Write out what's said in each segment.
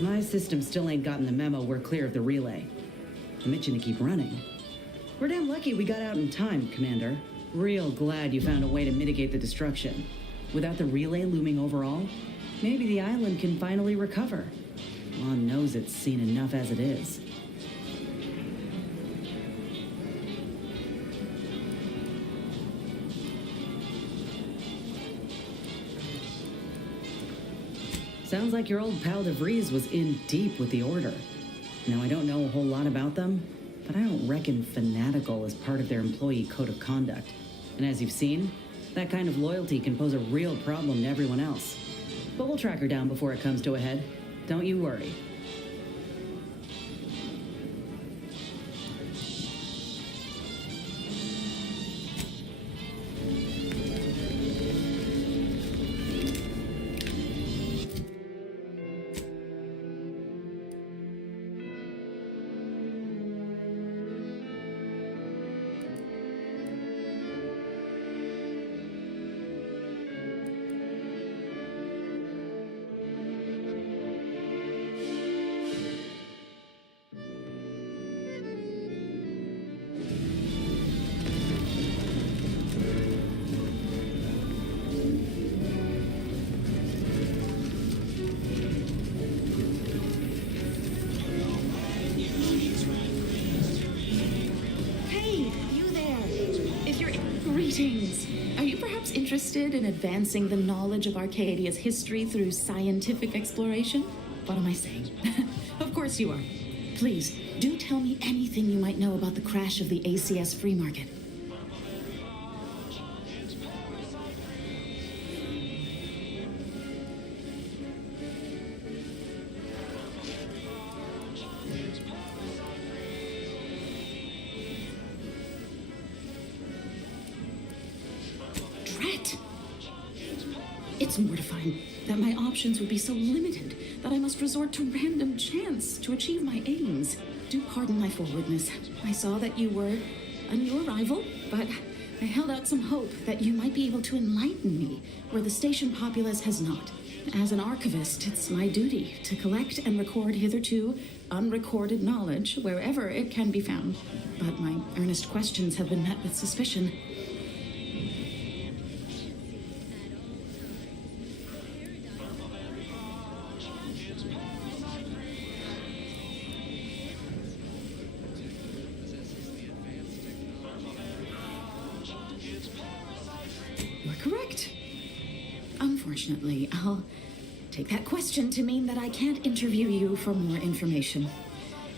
My system still ain't gotten the memo we're clear of the relay. I'm itching to keep running. We're damn lucky we got out in time, Commander. Real glad you found a way to mitigate the destruction. Without the relay looming over all, maybe the island can finally recover. Lon knows it's seen enough as it is. Sounds like your old pal DeVries was in deep with the Order. Now, I don't know a whole lot about them, but I don't reckon fanatical is part of their employee code of conduct. And as you've seen, that kind of loyalty can pose a real problem to everyone else. But we'll track her down before it comes to a head. Don't you worry. Greetings. Are you perhaps interested in advancing the knowledge of Arcadia's history through scientific exploration? What am I saying? Of course you are. Please, do tell me anything you might know about the crash of the ACS free market. It's mortifying that my options would be so limited that I must resort to random chance to achieve my aims. Do pardon my forwardness. I saw that you were a new arrival, but I held out some hope that you might be able to enlighten me where the station populace has not. As an archivist, it's my duty to collect and record hitherto unrecorded knowledge wherever it can be found. But my earnest questions have been met with suspicion. Correct. Unfortunately, I'll take that question to mean that I can't interview you for more information.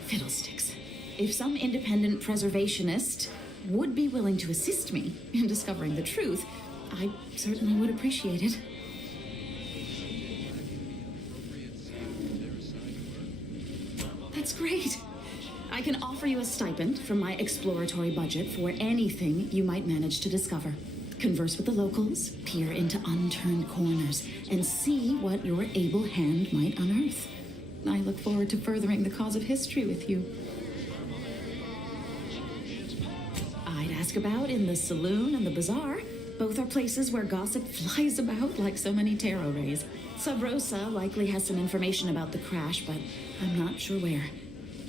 Fiddlesticks. If some independent preservationist would be willing to assist me in discovering the truth, I certainly would appreciate it. That's great. I can offer you a stipend from my exploratory budget for anything you might manage to discover. Converse with the locals, peer into unturned corners, and see what your able hand might unearth. I look forward to furthering the cause of history with you. I'd ask about in the saloon and the bazaar. Both are places where gossip flies about like so many tarot rays. Sub Rosa likely has some information about the crash, but I'm not sure where.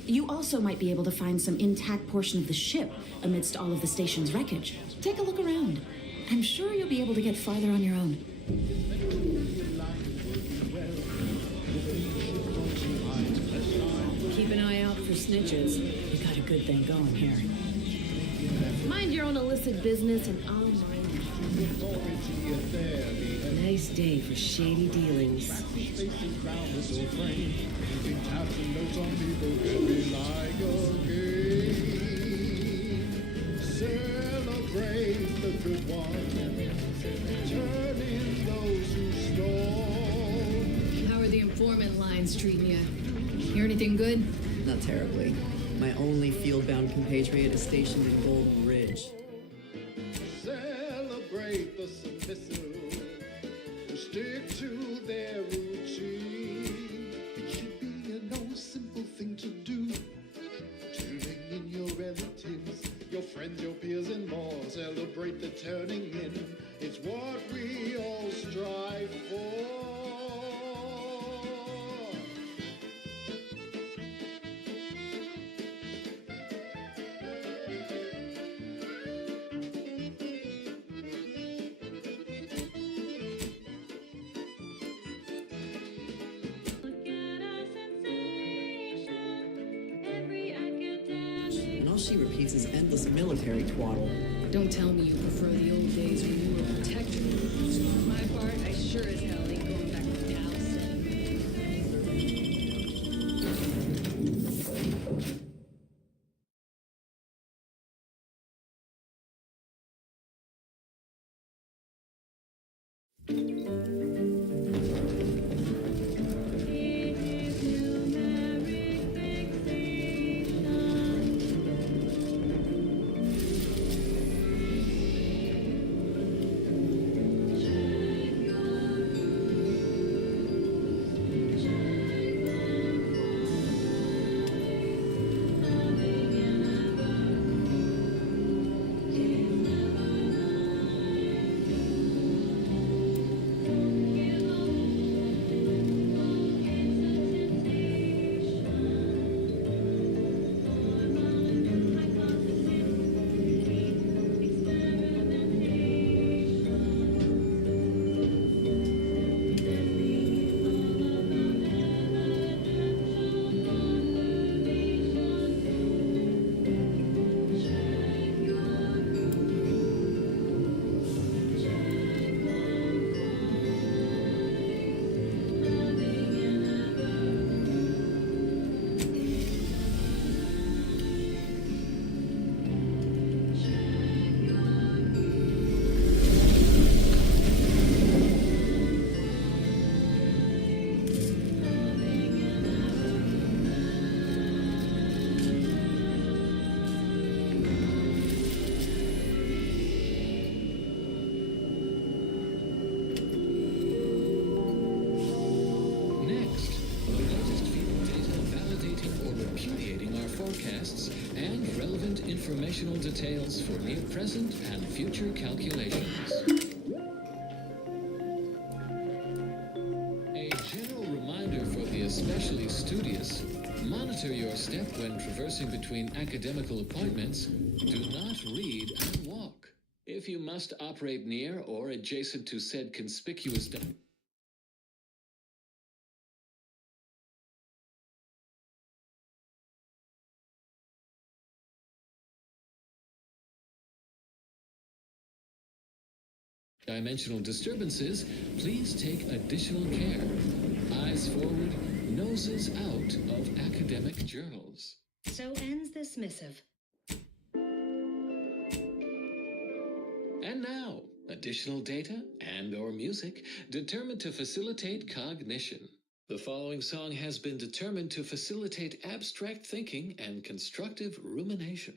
You also might be able to find some intact portion of the ship amidst all of the station's wreckage. Take a look around. I'm sure you'll be able to get farther on your own. Keep an eye out for snitches. We got a good thing going here. Mind your own illicit business and I'll mind. Nice day for shady dealings. Celebrate the good one, turning those who stole. How are the informant lines treating you? Hear anything good? Not terribly. My only field-bound compatriot is stationed in Golden Ridge. Celebrate the submissive who stick to their routine. It should be a no simple thing to do. Tuning in your relatives, your friends, your peers, and more. Celebrate the turning in. It's what we all strive for. she repeats is endless military twaddle. Don't tell me you prefer the old days when you were a protector. For my part, I sure as hell ain't going back to Towson. forecasts, and relevant informational details for near present and future calculations. A general reminder for the especially studious: monitor your step when traversing between academical appointments. Do not read and walk. If you must operate near or adjacent to said conspicuous dimensional disturbances, please take additional care. Eyes forward, noses out of academic journals. So ends this missive. And now, additional data and/or music determined to facilitate cognition. The following song has been determined to facilitate abstract thinking and constructive rumination.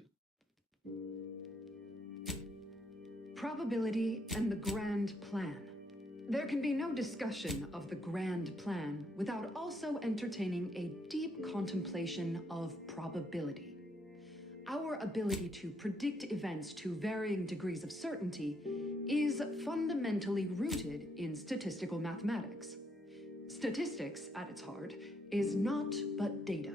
Probability and the grand plan. There can be no discussion of the grand plan without also entertaining a deep contemplation of probability. Our ability to predict events to varying degrees of certainty is fundamentally rooted in statistical mathematics. Statistics, at its heart, is naught but data.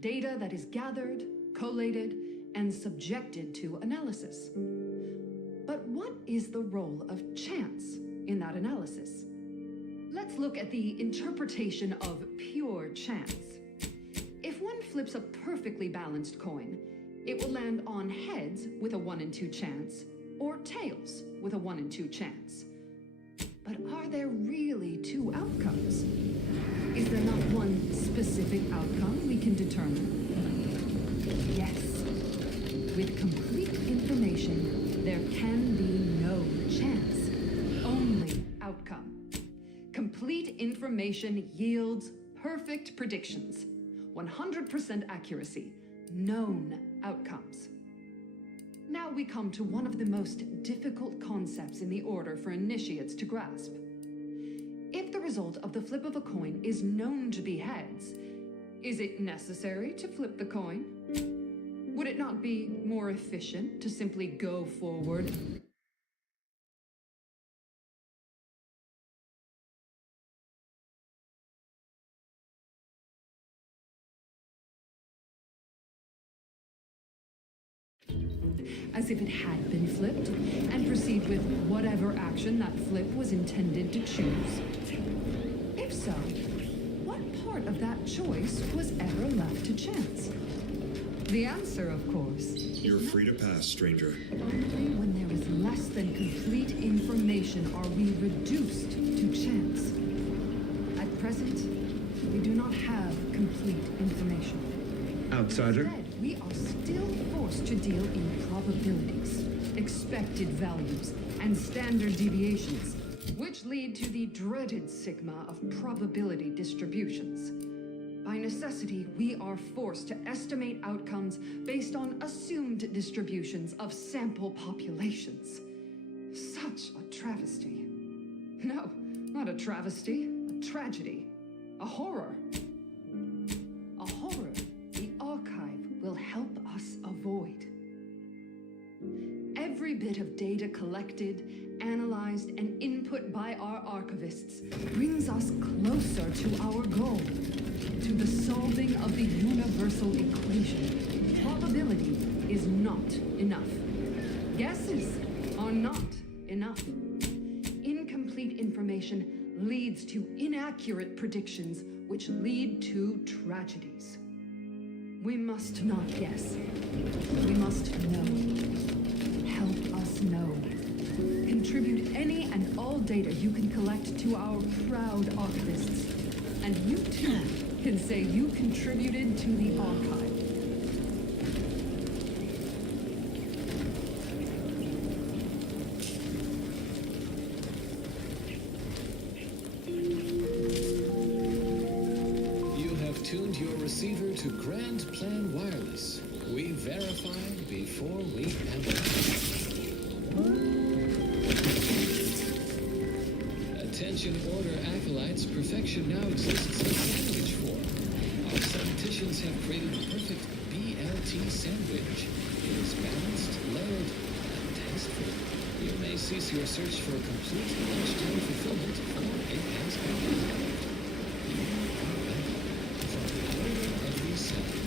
Data that is gathered, collated, and subjected to analysis. But what is the role of chance in that analysis? Let's look at the interpretation of pure chance. If one flips a perfectly balanced coin, it will land on heads with a 1 in 2 chance, or tails with a 1 in 2 chance. But are there really two outcomes? Is there not one specific outcome we can determine? Yes. With complete information, there can be no chance, only outcome. Complete information yields perfect predictions, 100% accuracy, known outcomes. Now we come to one of the most difficult concepts in the order for initiates to grasp. If the result of the flip of a coin is known to be heads, is it necessary to flip the coin? Would it not be more efficient to simply go forward? As if it had been flipped, and proceed with whatever action that flip was intended to choose? If so, what part of that choice was ever left to chance? The answer, of course, You're free to pass, stranger. only when there is less than complete information are we reduced to chance. At present, we do not have complete information. Outsider? Instead, we are still forced to deal in probabilities, expected values, and standard deviations, which lead to the dreaded sigma of probability distributions. By necessity, we are forced to estimate outcomes based on assumed distributions of sample populations. Such a travesty. No, not a travesty, a tragedy. A horror. A horror the archive will help us avoid. Every bit of data collected, analyzed, and input by our archivists brings us closer to our goal, to the solving of the universal equation. Probability is not enough. Guesses are not enough. Incomplete information leads to inaccurate predictions, which lead to tragedies. We must not guess. We must know. Help us know. Contribute any and all data you can collect to our proud archivists. And you too can say you contributed to the archive. You have tuned your receiver to Grand Plan Wireless. We verify before we analyze. Attention order acolytes, perfection now exists in sandwich form. Our statisticians have created the perfect BLT sandwich. It is balanced, layered, and tasteful. You may cease your search for complete lunchtime fulfillment, for it has been arrived. You are ready for the order of the second.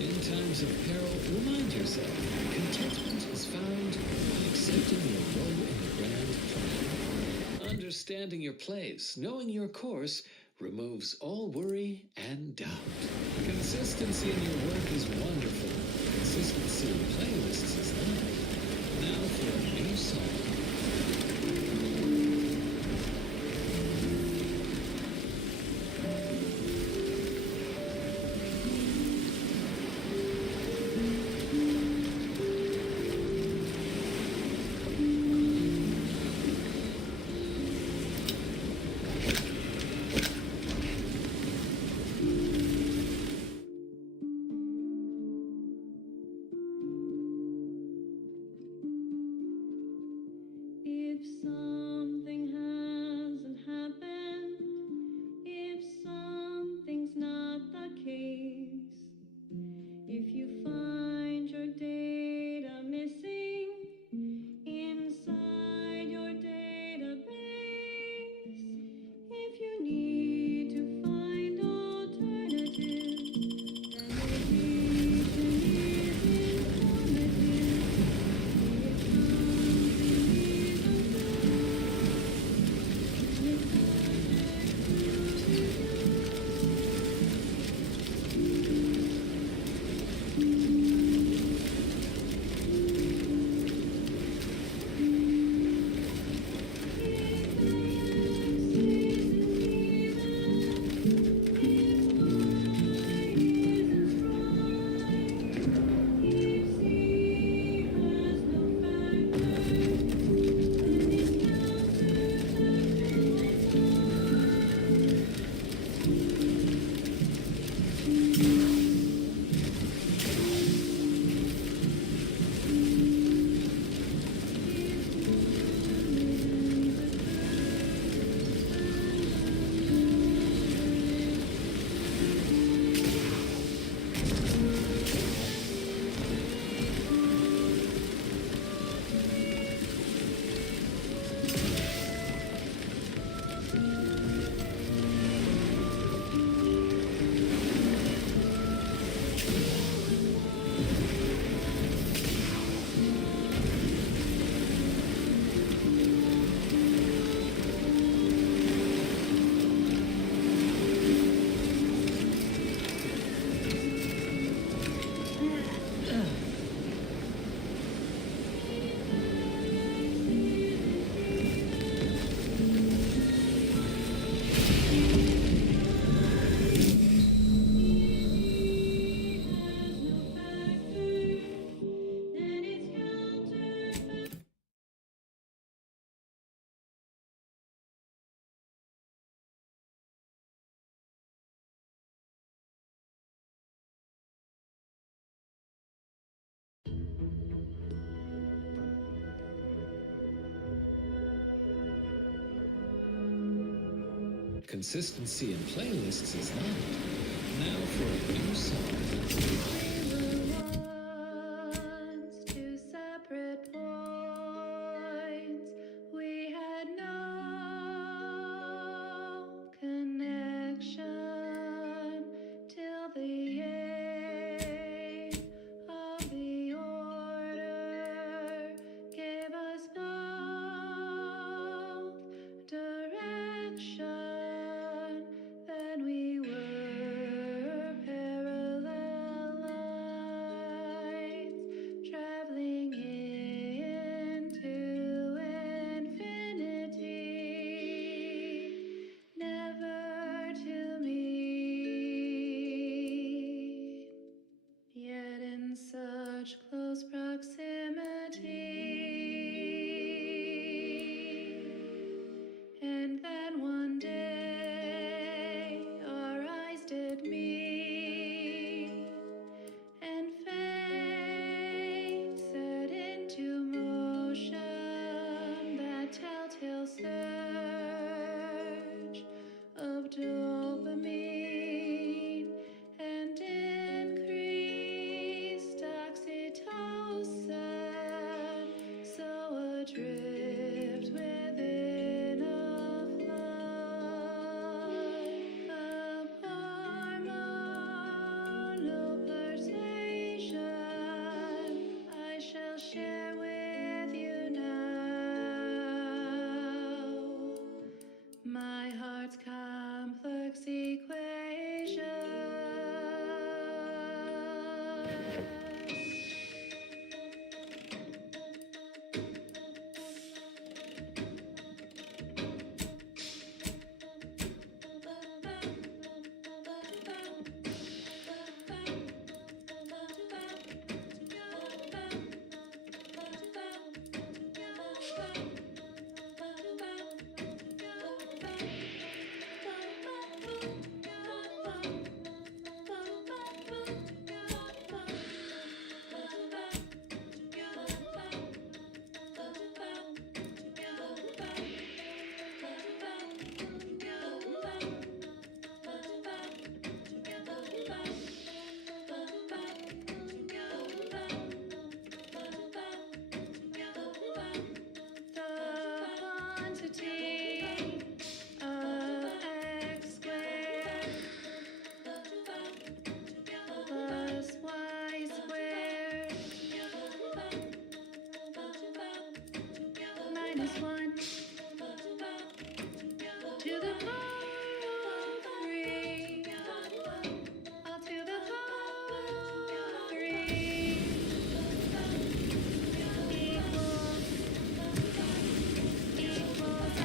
In times of peril, remind yourself, contentment is found in accepting your role in the grand plan. Understanding your place, knowing your course, removes all worry and doubt. Consistency in your work is wonderful. Consistency in playlists is not. Now for a new song. but consistency in playlists is not. Now for a new song. Once two separate points, we had no connection till the aim of the order gave us both direction. Then we were parallel lines traveling into infinity, never to meet, yet in such close proximity. And then one day our eyes did meet, and fate set into motion that telltale surge of dopamine and increased oxytocin, so adrift within a flood of hormonal persuasion. I shall share with you now my heart's complex equation. Equals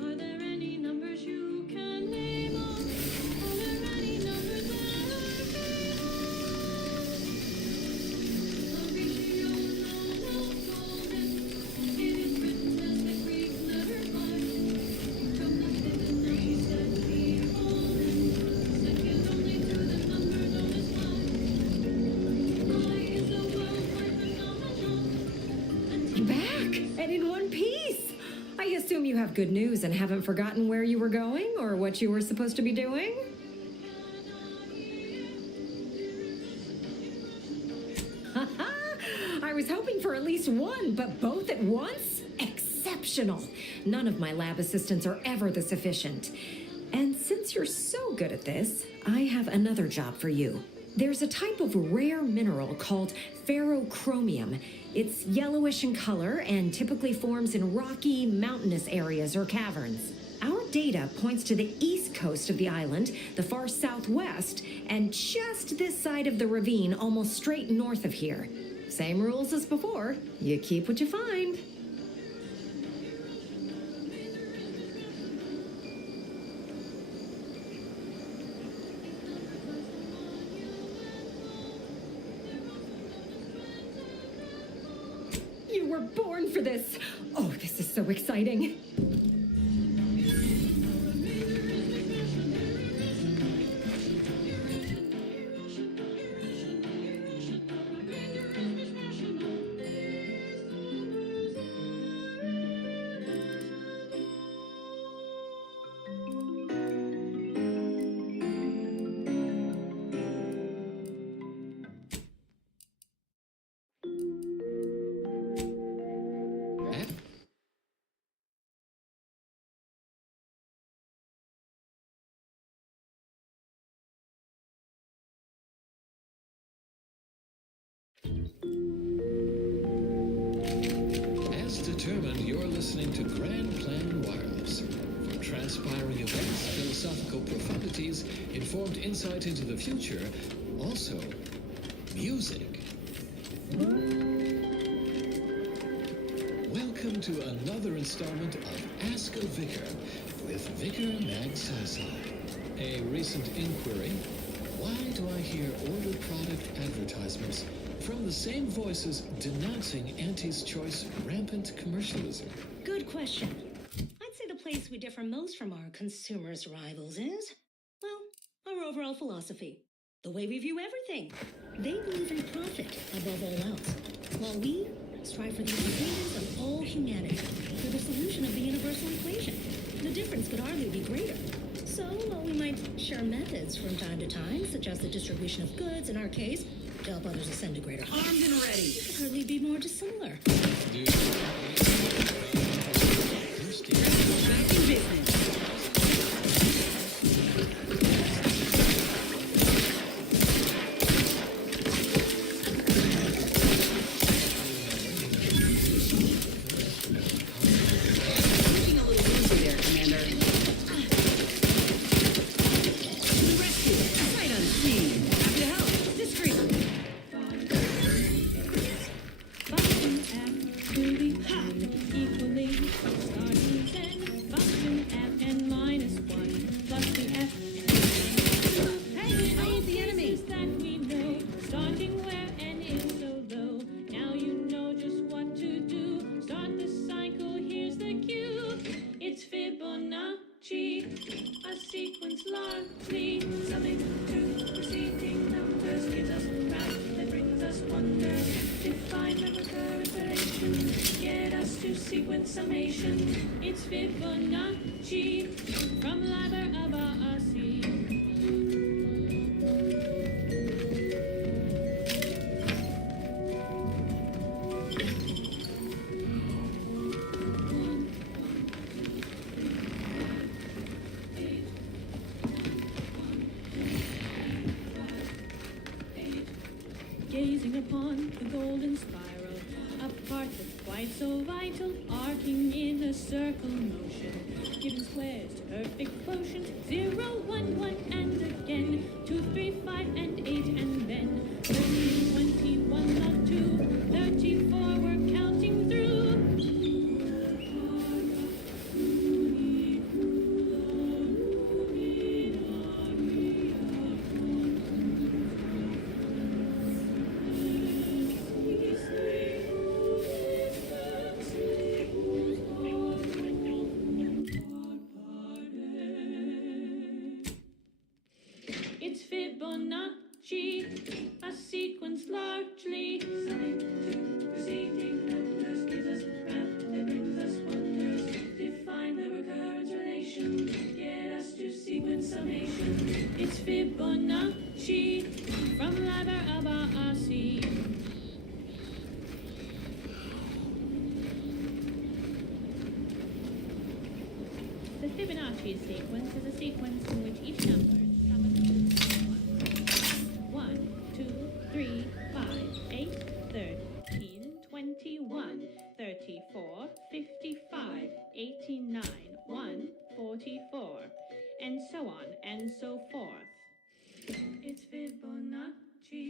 Are there any numbers you can name off? Are there any numbers that are ratio no golden? It is written as the Greek letter I. From the hidden race that we hold it, second only to the number known as pi. Pi is a worldwide phenomenon. Back and in one piece. I assume you have good news and haven't forgotten where you were going or what you were supposed to be doing? I was hoping for at least one, but both at once? Exceptional. None of my lab assistants are ever this efficient. And since you're so good at this, I have another job for you. There's a type of rare mineral called ferrochromium. It's yellowish in color and typically forms in rocky, mountainous areas or caverns. Our data points to the east coast of the island, the far southwest, and just this side of the ravine, almost straight north of here. Same rules as before. You keep what you find. You were born for this. Oh, this is so exciting. As determined, you're listening to Grand Plan Wireless. For transpiring events, philosophical profundities, informed insight into the future, also music. Welcome to another installment of Ask a Vicar with Vicar Mag Sci. A recent inquiry: why do I hear ordered product advertisements from the same voices denouncing Auntie's Choice rampant commercialism? Good question. I'd say the place we differ most from our consumers' rivals is, well, our overall philosophy. The way we view everything. They believe in profit above all else, while we strive for the independence of all humanity, for the solution of the universal equation. The difference could hardly be greater. So, while we might share methods from time to time, such as the distribution of goods in our case, to help others ascend to greater heights, Armed and ready. it could hardly be more dissimilar. Back in business. Looking a little woozy there, Commander. To the rescue. Sight unseen. Happy to help. Discreetly. Function F to the N equally starting then. Function F n minus 1 plus the F. Hey, I ain't the enemy. that we know. Starting where n is so low. Now you know just what to do. Start the cycle, here's the cue. It's Fibonacci, a sequence largely summing to preceding numbers gives us graph that brings us wonder. Define number curvature, get us to sequence summation. It's Fibonacci from ladder of a C. Gazing upon the golden spiral, a part that's quite so vital, arcing in a circle motion. given squares, perfect quotient, 0, 1, 1, and again, 2, 3, 5, and 8, and then 13, 21, not 2, 34, we're counting through. It's Fibonacci, a sequence largely summing to preceding numbers gives us math that brings us wonders. Define the recurrence relation, get us to sequence summation. It's Fibonacci from Liber Abaci. The Fibonacci sequence is a sequence in which each number is summed to 1, 2, 3, 5, 8, 13, 21, 34, 55, 89, 1, 44, and so on and so forth. It's Fibonacci,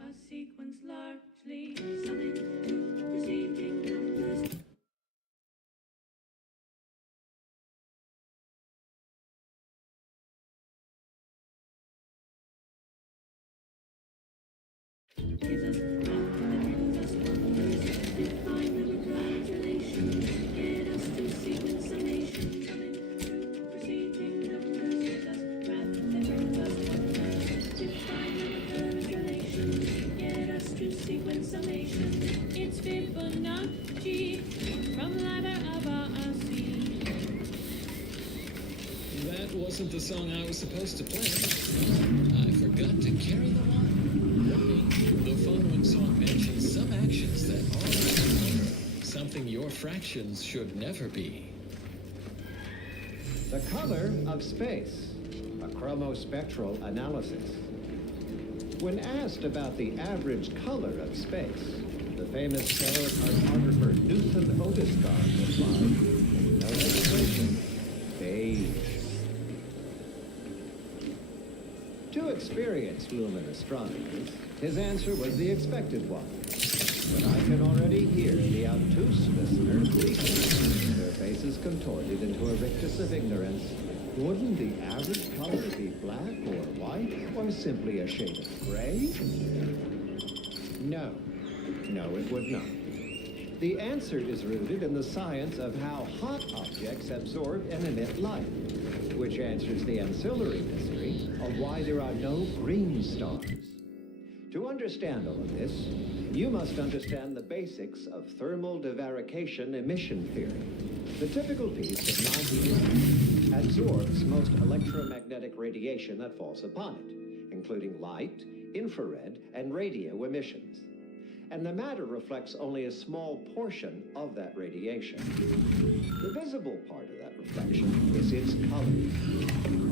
a sequence largely summing to preceding numbers. Gives us math that brings us wonders. Define the recurrent relation. Get us to sequence summation. Coming through preceding numbers. Gives us math that brings us wonders. Define the recurrent relation. Get us to sequence summation. It's Fibonacci from Liber Abaci. That wasn't the song I was supposed to play. I forgot to carry the one. Warning, the following song mentions some actions that are something your fractions should never be. The color of space, a chromospectral analysis. When asked about the average color of space, the famous stellar cartographer Newton Otiscard replied, no hesitation, beige. To experienced lumen astronomers, his answer was the expected one. But I can already hear the obtuse listener bleating, their faces contorted into a rictus of ignorance. Wouldn't the average color be black or white, or simply a shade of gray? No, it would not. The answer is rooted in the science of how hot objects absorb and emit light, which answers the ancillary mystery of why there are no green stars. To understand all of this, you must understand the basics of thermal divarication emission theory. The typical piece of non-heated light absorbs most electromagnetic radiation that falls upon it, including light, infrared, and radio emissions. And the matter reflects only a small portion of that radiation. The visible part of that reflection is its color.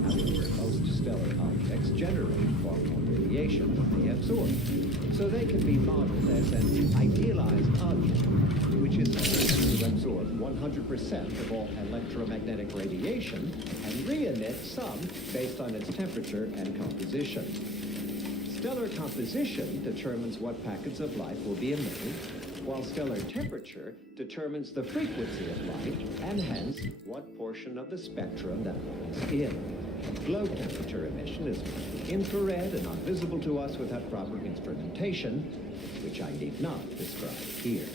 However, most stellar objects generate far more radiation than they absorb, so they can be modeled as an idealized object, which is supposed to absorb 100% of all electromagnetic radiation and re-emit some based on its temperature and composition. Stellar composition determines what packets of light will be emitted, while stellar temperature determines the frequency of light and hence what portion of the spectrum that light is in. Low temperature emission is infrared and not visible to us without proper instrumentation, which I need not describe here.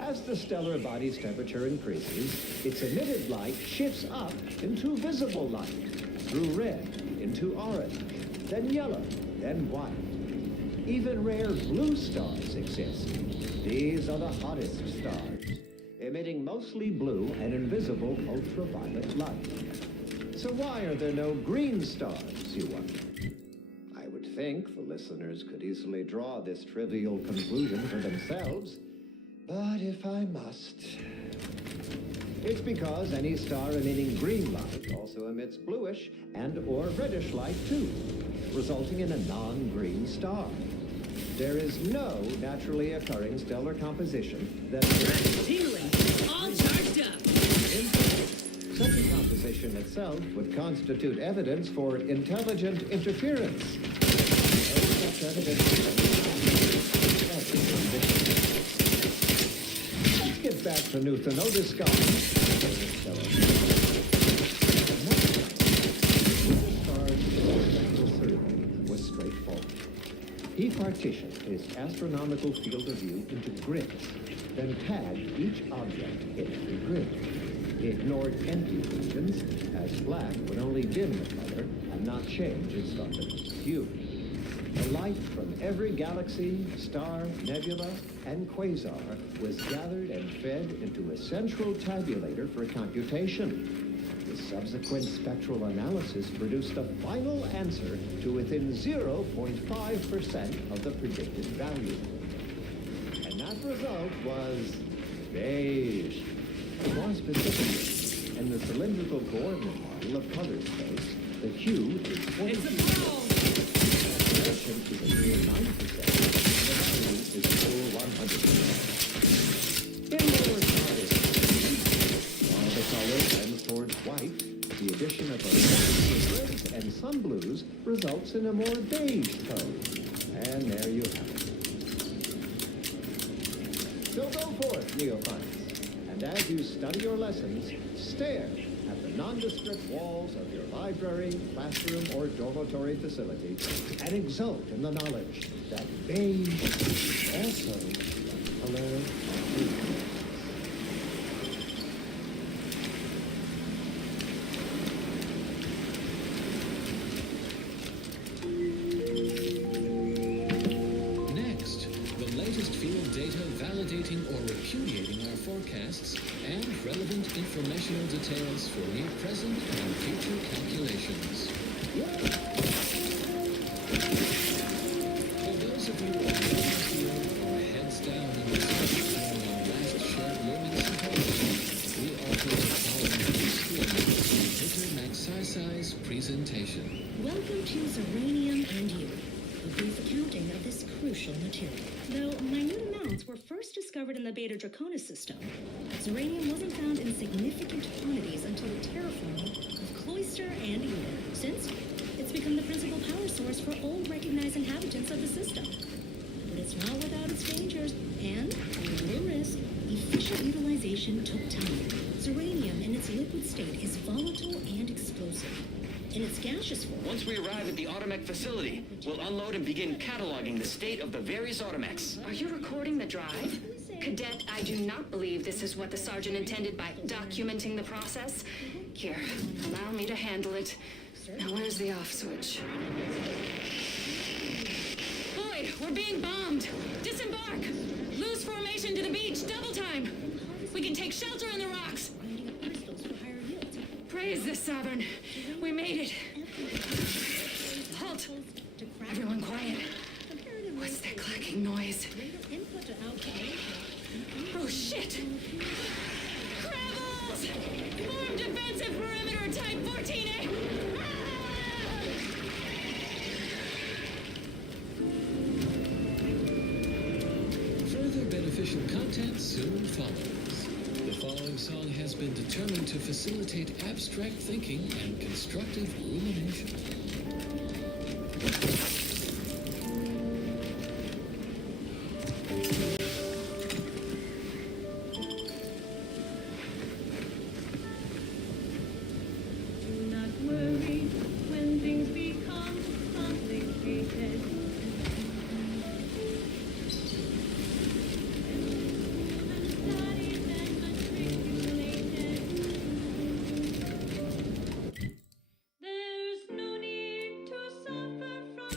As the stellar body's temperature increases, its emitted light shifts up into visible light, through red into orange, then yellow, then white. Even rare blue stars exist. These are the hottest stars, emitting mostly blue and invisible ultraviolet light. So why are there no green stars, you wonder? I would think the listeners could easily draw this trivial conclusion for themselves, but if I must... It's because any star emitting green light also emits bluish and or reddish light too, resulting in a non-green star. There is no naturally occurring stellar composition that... Tingling, all charged up. Such a itself would constitute evidence for intelligent interference. No such evidence. Let's get back to Nutha. No disguise. Was straightforward. He partitioned his astronomical field of view into grids, then tagged each object in every grid. He ignored empty regions, as black would only dim the color and not change its fundamental hue. The light from every galaxy, star, nebula, and quasar was gathered and fed into a central tabulator for computation. The subsequent spectral analysis produced a final answer to within 0.5% of the predicted value. And that result was beige. More specifically, in the cylindrical coordinate model of color space, the hue is 40%. It's a problem! To the real 9%, the value is a full 100%. In lower colors, while the color tends towards white, the addition of reds and some blues results in a more beige tone. And there you have it. So go forth, neophytes, and as you study your lessons, stare at the nondescript walls of your library, classroom, or dormitory facility, and exult in the knowledge that beige is also the color of youth. Next, the latest field data validating or repudiating our forecasts and relevant informational details for near present and future calculations. For those of you on the field or heads down in the search during our last shared learning symposium, we offer the following experience in Peter Maxisai's presentation. Welcome to Zeranium and You, a brief accounting of this crucial material. Though minute amounts were first discovered in the Beta Draconis system, Zeranium wasn't found in significant quantities until the terraforming of Cloister and Eden, since it's become the principal power source for all recognized inhabitants of the system. But it's not without its dangers, and, at little risk, efficient utilization took time. Zeranium in its liquid state is volatile and explosive. In its gaseous form... Once we arrive at the Automech facility, we'll unload and begin cataloging the state of the various Automechs. Are you recording the drive? Cadet, I do not believe this is what the Sergeant intended by documenting the process. Here, allow me to handle it. Now where's the off switch? Lloyd, we're being bombed. Disembark. Lose formation to the beach. Double time. We can take shelter in the rocks. Praise the Sovereign. We made it. Halt. Everyone quiet. What's that clacking noise? Oh, shit. Crabbles! Form defensive perimeter type 14A. Further beneficial content soon follows. The following song has been determined to facilitate abstract thinking and constructive rumination. Do not worry when things become complicated. There's no need to suffer from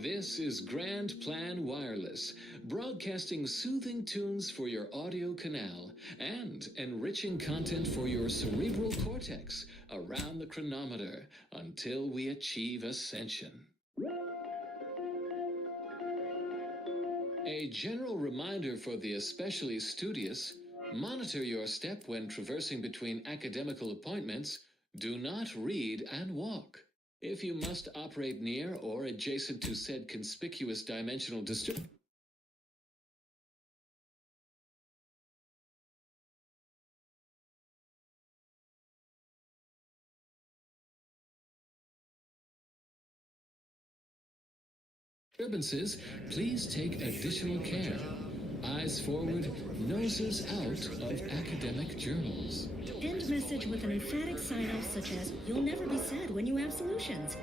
This is Grand Plan Wireless, broadcasting soothing tunes for your audio canal and enriching content for your cerebral cortex around the chronometer until we achieve ascension. A general reminder for the especially studious: monitor your step when traversing between academical appointments. Do not read and walk. If you must operate near or adjacent to said conspicuous dimensional disturbances, please take additional care. Eyes forward, noses out of academic journals. End message with an emphatic sign-off such as, "You'll never be sad when you have solutions."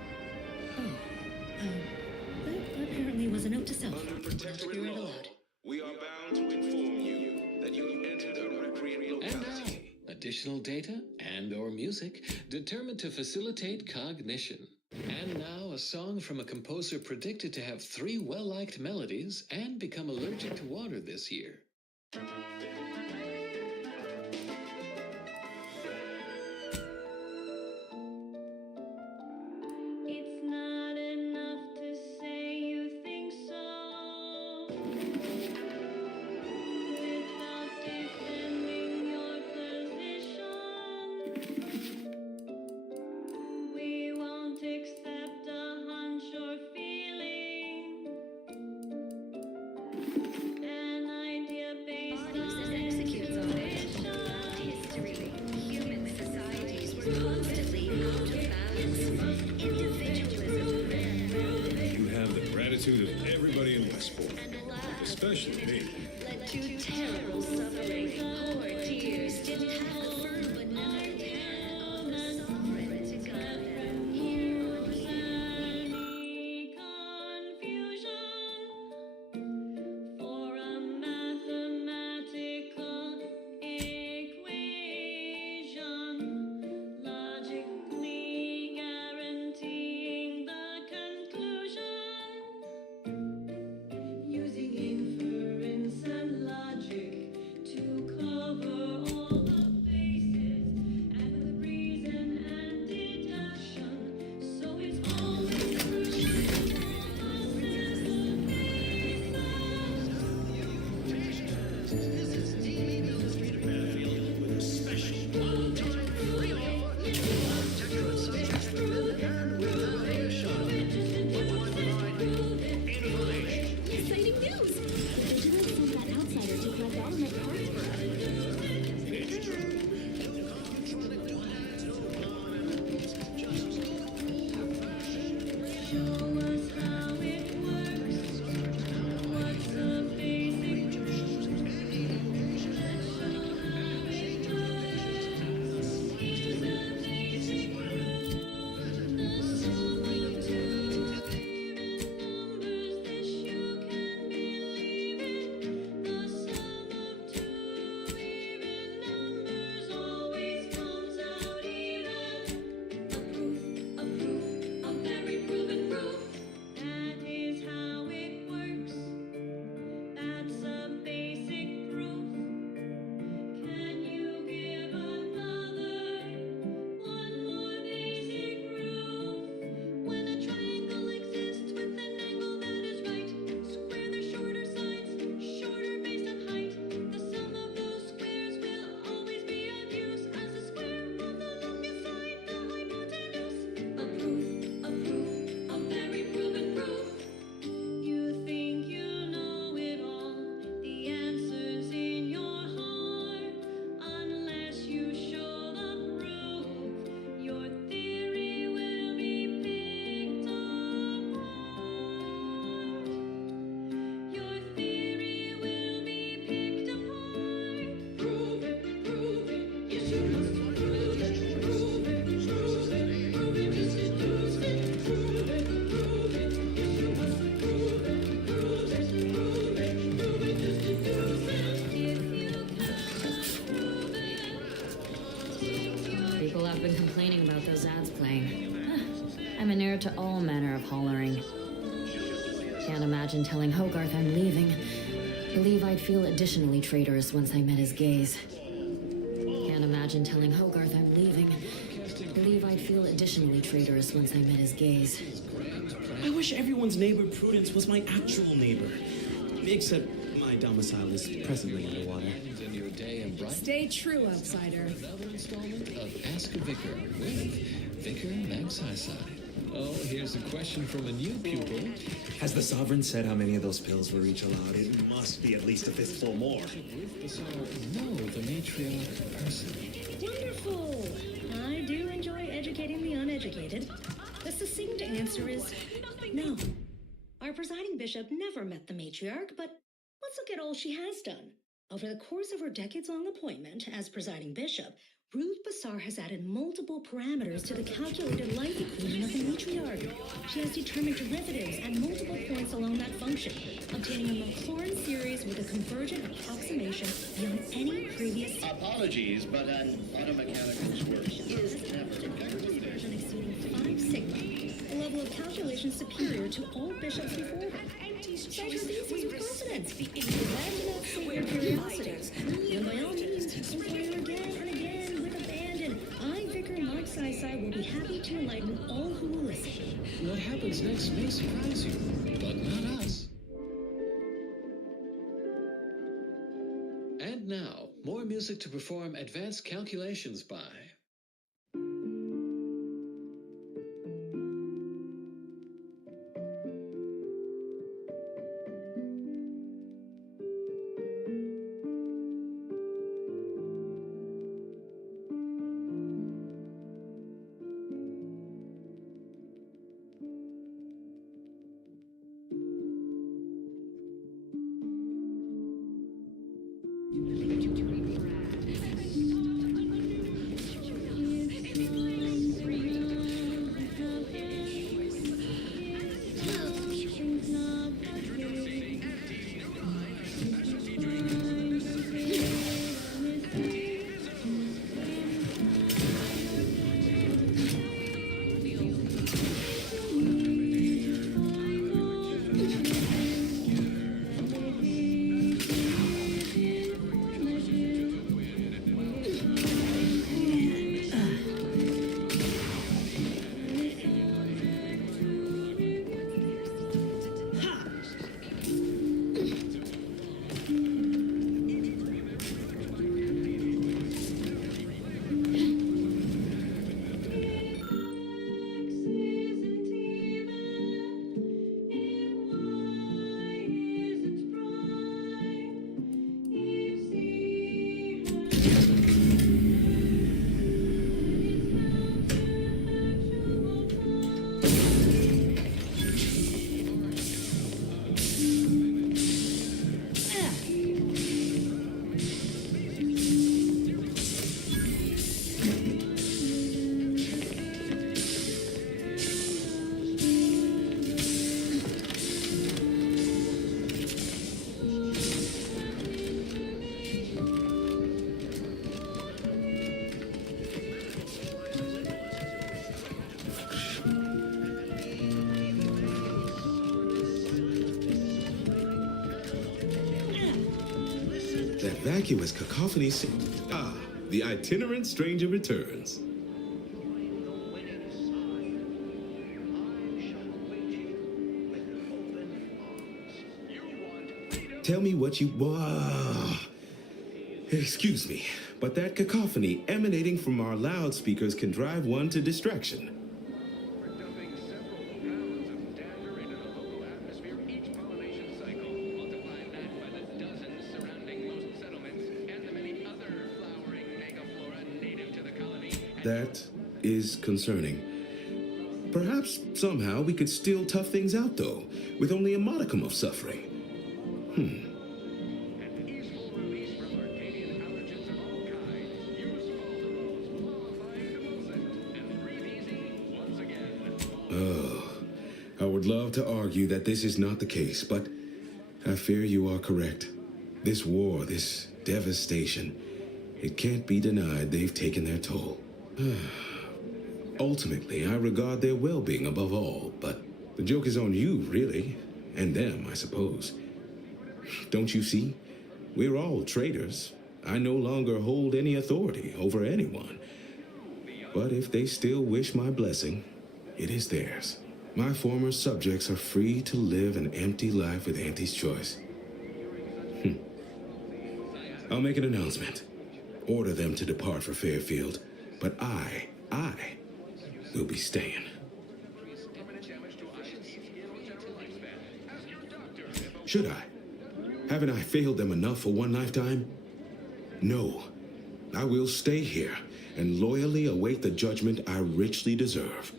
That apparently was a note to self. Under protectorate Be read law, aloud. we are bound to inform you that you have entered a recreant And now, locality. additional data and/or music determined to facilitate cognition. And now, a song from a composer predicted to have 3 well-liked melodies and become allergic to water this year. It's not enough to say you think so without defending your position. We won't accept a hunch or feeling, an idea based on execution. History, human societies were constantly out of balance. Individualism You have the gratitude of everybody in Westport, especially me. led to terrible suffering. Poor tears didn't have the firm but never the hand of the sovereign to guide them. Here's any confusion for a mathematical equation, logically guaranteeing the conclusion, using inference and logic to cover all the bases, and with reason and deduction, so it's always crucial This is Steve Illustrated Battlefield with a special one-time free offer. Protector and subjects with and without a shot. But provide information. Exciting news! Vigilance sent that outsider to collect all of my parts for us. show us how it works. What's a basic truth? Let's show how it works. Here's a basic proof. The sum of 2 even numbers, this you can believe in. The sum of 2 even numbers always comes out even. A proof, a very proven proof. That is how it works. That's a basic proof. Can you give another one more basic proof? When a triangle exists with an angle that is right, square their shorter sides, shorter based on height. The sum of those squares will always be of use as the square of the longest side, the hypotenuse. A proof, a very proven proof. You think you know it all, the answer's in your heart. Unless you show the proof, your theory will be picked apart. Your theory will be picked apart. Prove it, yes you must prove it. Prove it, just deduce it. Prove it, yes you must prove it. Prove it, just deduce it. If you cannot prove it, take your People have been complaining about those ads playing. I'm an heir to all manner of hollering. Can't imagine telling Hogarth I'm leaving. Believe I'd feel additionally traitorous once I met his gaze. Can't imagine telling Hogarth I'm leaving. Believe I'd feel additionally traitorous once I met his gaze. I wish everyone's neighbor Prudence was my actual neighbor. Except my domicile is presently underwater. Stay true, outsider. Another installment of Ask a Vicar with Vicar Magsaysay. Oh, here's a question from a new pupil. Has the Sovereign said how many of those pills were each allowed? It must be at least a fistful more. No, the matriarch person. Wonderful! I do enjoy educating the uneducated. The succinct answer is no. Our presiding bishop never met the matriarch, but let's look at all she has done. Over the course of her decades-long appointment as presiding bishop, Ruth Bassar has added multiple parameters to the calculated life equation of the matriarch. She has determined derivatives at multiple points along that function, obtaining a Maclaurin series with a convergent approximation beyond any previous... Apologies, but an automechanical works is never version exceeding 5 sigma, a level of calculation superior to all bishops before her. Cite her thesis with confidence. Glad to not save your curiosities. And by all means, employ her again and again with abandon. I, Vicar Magsaysay, will be happy to enlighten all who will listen. What happens next may surprise you, but not us. And now, more music to perform advanced calculations by. That vacuous cacophony. Ah, the itinerant stranger returns. Tell me what you... Excuse me, but that cacophony emanating from our loudspeakers can drive one to distraction. That is concerning. Perhaps somehow we could still tough things out, though, with only a modicum of suffering. Oh, I would love to argue that this is not the case, but I fear you are correct. This war, this devastation, it can't be denied they've taken their toll. Ultimately, I regard their well-being above all, but the joke is on you, really. and them, I suppose. Don't you see? We're all traitors. I no longer hold any authority over anyone. But if they still wish my blessing, it is theirs. My former subjects are free to live an empty life with Auntie's choice. I'll make an announcement. Order them to depart for Fairfield. But I will be staying. Should I? Haven't I failed them enough for one lifetime? No. I will stay here and loyally await the judgment I richly deserve.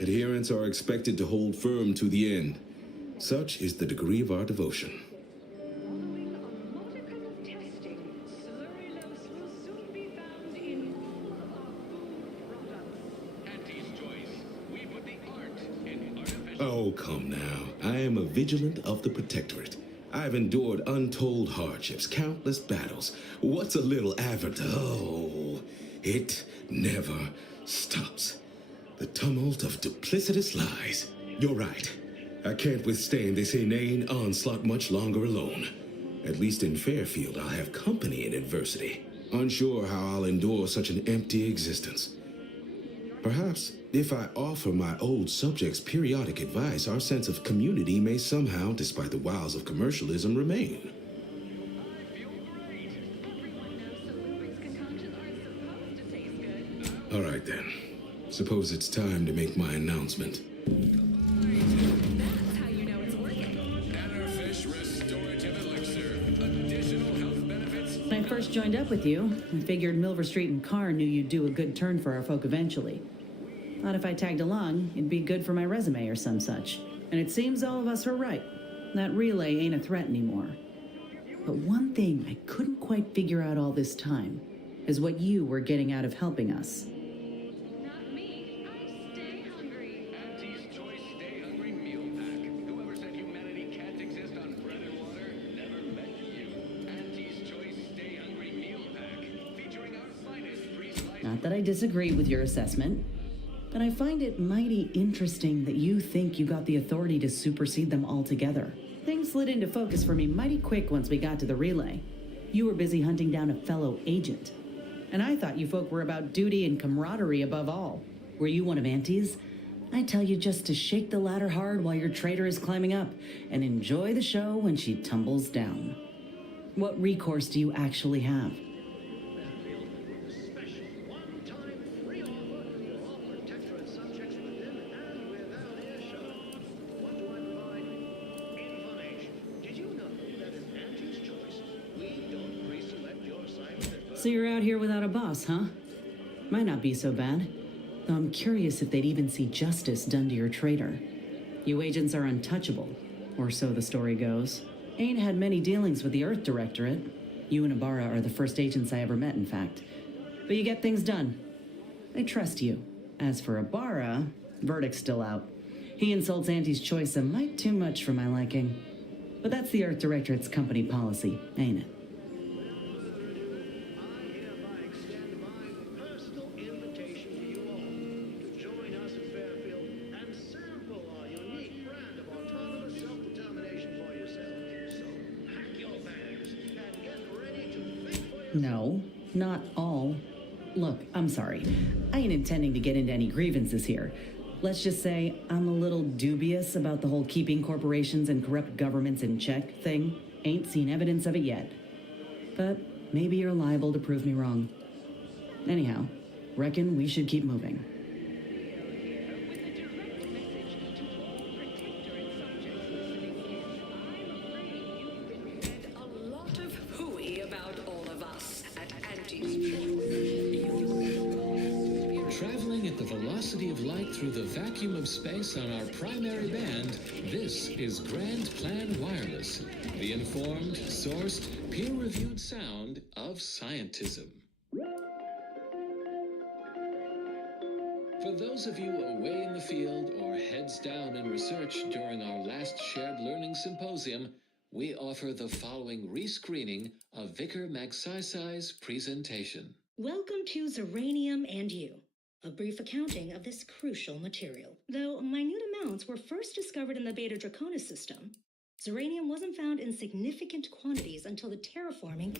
Adherents are expected to hold firm to the end. Such is the degree of our devotion. Oh, come now. I am a vigilant of the Protectorate. I've endured untold hardships, countless battles. What's a little avatar? Oh, it never stops. The tumult of duplicitous lies. You're right. I can't withstand this inane onslaught much longer alone. At least in Fairfield, I'll have company in adversity. Unsure how I'll endure such an empty existence. Perhaps, if I offer my old subjects periodic advice, our sense of community may somehow, despite the wiles of commercialism, remain. All right, then. Suppose it's time to make my announcement. That's how you know it's working. Anarfish Restorative Elixir. Additional health benefits. When I first joined up with you, I figured Milver Street and Carr knew you'd do a good turn for our folk eventually. Thought if I tagged along, it'd be good for my resume or some such. And it seems all of us were right. That relay ain't a threat anymore. But one thing I couldn't quite figure out all this time is what you were getting out of helping us. Not that I disagree with your assessment, but I find it mighty interesting that you think you got the authority to supersede them altogether. Things slid into focus for me mighty quick once we got to the relay. You were busy hunting down a fellow agent. And I thought you folk were about duty and camaraderie above all. Were you one of Auntie's? I tell you just to shake the ladder hard while your traitor is climbing up, and enjoy the show when she tumbles down. What recourse do you actually have? So you're out here without a boss, huh? Might not be so bad. Though I'm curious if they'd even see justice done to your traitor. You agents are untouchable, or so the story goes. Ain't had many dealings with the Earth Directorate. You and Ibarra are the first agents I ever met, in fact. But you get things done. I trust you. As for Ibarra, verdict's still out. He insults Auntie's choice a mite too much for my liking. But that's the Earth Directorate's company policy, ain't it? No, not all. Look, I'm sorry. I ain't intending to get into any grievances here. Let's just say I'm a little dubious about the whole keeping corporations and corrupt governments in check thing. Ain't seen evidence of it yet. But maybe you're liable to prove me wrong. Anyhow, reckon we should keep moving. Of light through the vacuum of space on our primary band, this is Grand Plan Wireless, the informed, sourced, peer-reviewed sound of scientism. For those of you away in the field or heads down in research during our last shared learning symposium, we offer the following rescreening of Vicar Magsaysay's presentation. Welcome to Zeranium and You, a brief accounting of this crucial material. Though minute amounts were first discovered in the Beta Draconis system, Zeranium wasn't found in significant quantities until the terraforming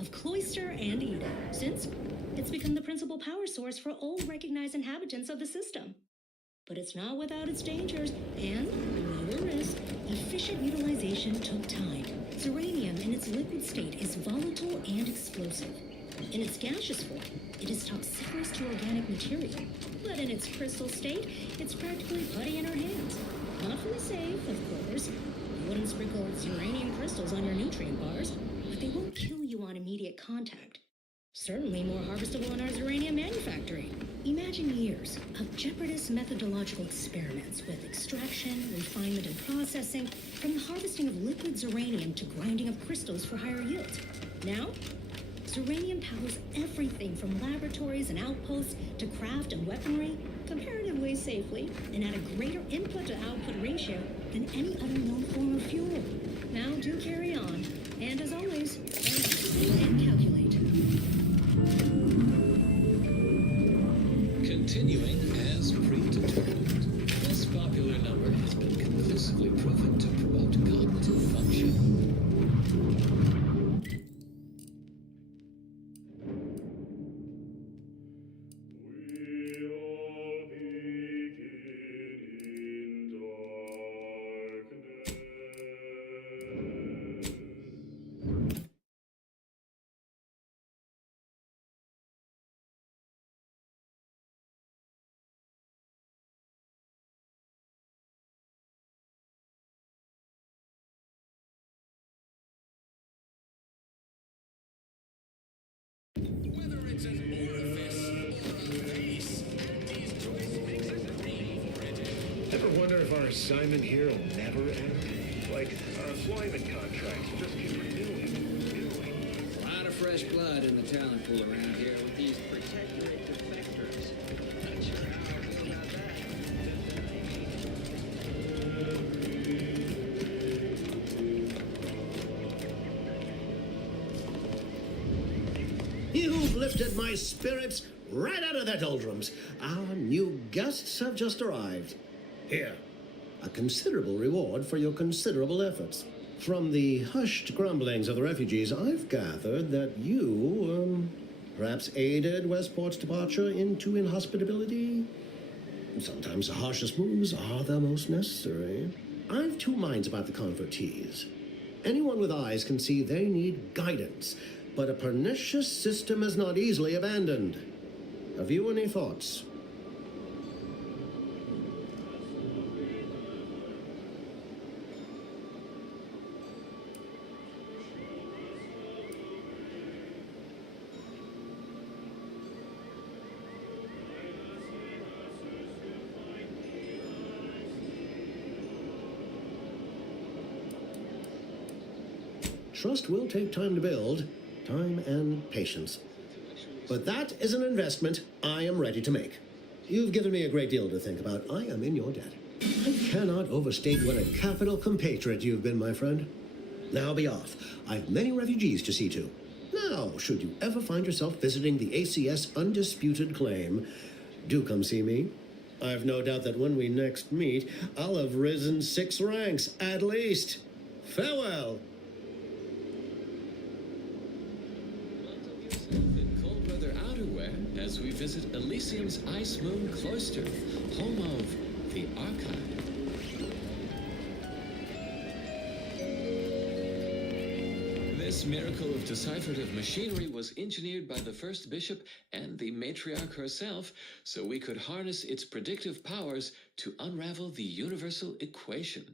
of Cloister and Eden, since it's become the principal power source for all recognized inhabitants of the system. But it's not without its dangers, and, lower risk, efficient utilization took time. Zeranium in its liquid state is volatile and explosive. In its gaseous form, it is toxiferous to organic material. But in its crystal state, it's practically putty in our hands. Not fully safe, of course. You wouldn't sprinkle uranium crystals on your nutrient bars, but they won't kill you on immediate contact. Certainly more harvestable in our Zeranium manufacturing. Imagine years of jeopardous methodological experiments with extraction, refinement, and processing, from the harvesting of liquid Zeranium to grinding of crystals for higher yields. Now, Zeranium powers everything from laboratories and outposts to craft and weaponry comparatively safely and at a greater input to output ratio than any other known form of fuel. Now do carry on, and as always, anticipate and calculate. Continuing as predetermined, this popular number has been conclusively proven to promote cognitive function. Whether it's an orifice or a face, Andy's choice makes us pay for it. Ever wonder if our assignment here will never end? Like our employment contracts just keep renewing. A lot of fresh blood in the talent pool around here with these protectorate defectors. Not sure how I feel about that. You've lifted my spirits right out of their doldrums. Our new guests have just arrived. Here, a considerable reward for your considerable efforts. From the hushed grumblings of the refugees, I've gathered that you, perhaps aided Westport's departure into inhospitability. Sometimes the harshest moves are the most necessary. I've two minds about the convertees. Anyone with eyes can see they need guidance, but a pernicious system is not easily abandoned. Have you any thoughts? Trust will take time to build, time and patience. But that is an investment I am ready to make. You've given me a great deal to think about. I am in your debt. I cannot overstate what a capital compatriot you've been, my friend. Now be off. I've many refugees to see to. Now, should you ever find yourself visiting the ACS Undisputed Claim, do come see me. I've no doubt that when we next meet, I'll have risen 6 ranks, at least. Farewell. In cold weather outerwear as we visit Elysium's Ice Moon Cloister, home of the Archive. This miracle of decipherative machinery was engineered by the first bishop and the matriarch herself, so we could harness its predictive powers to unravel the universal equation.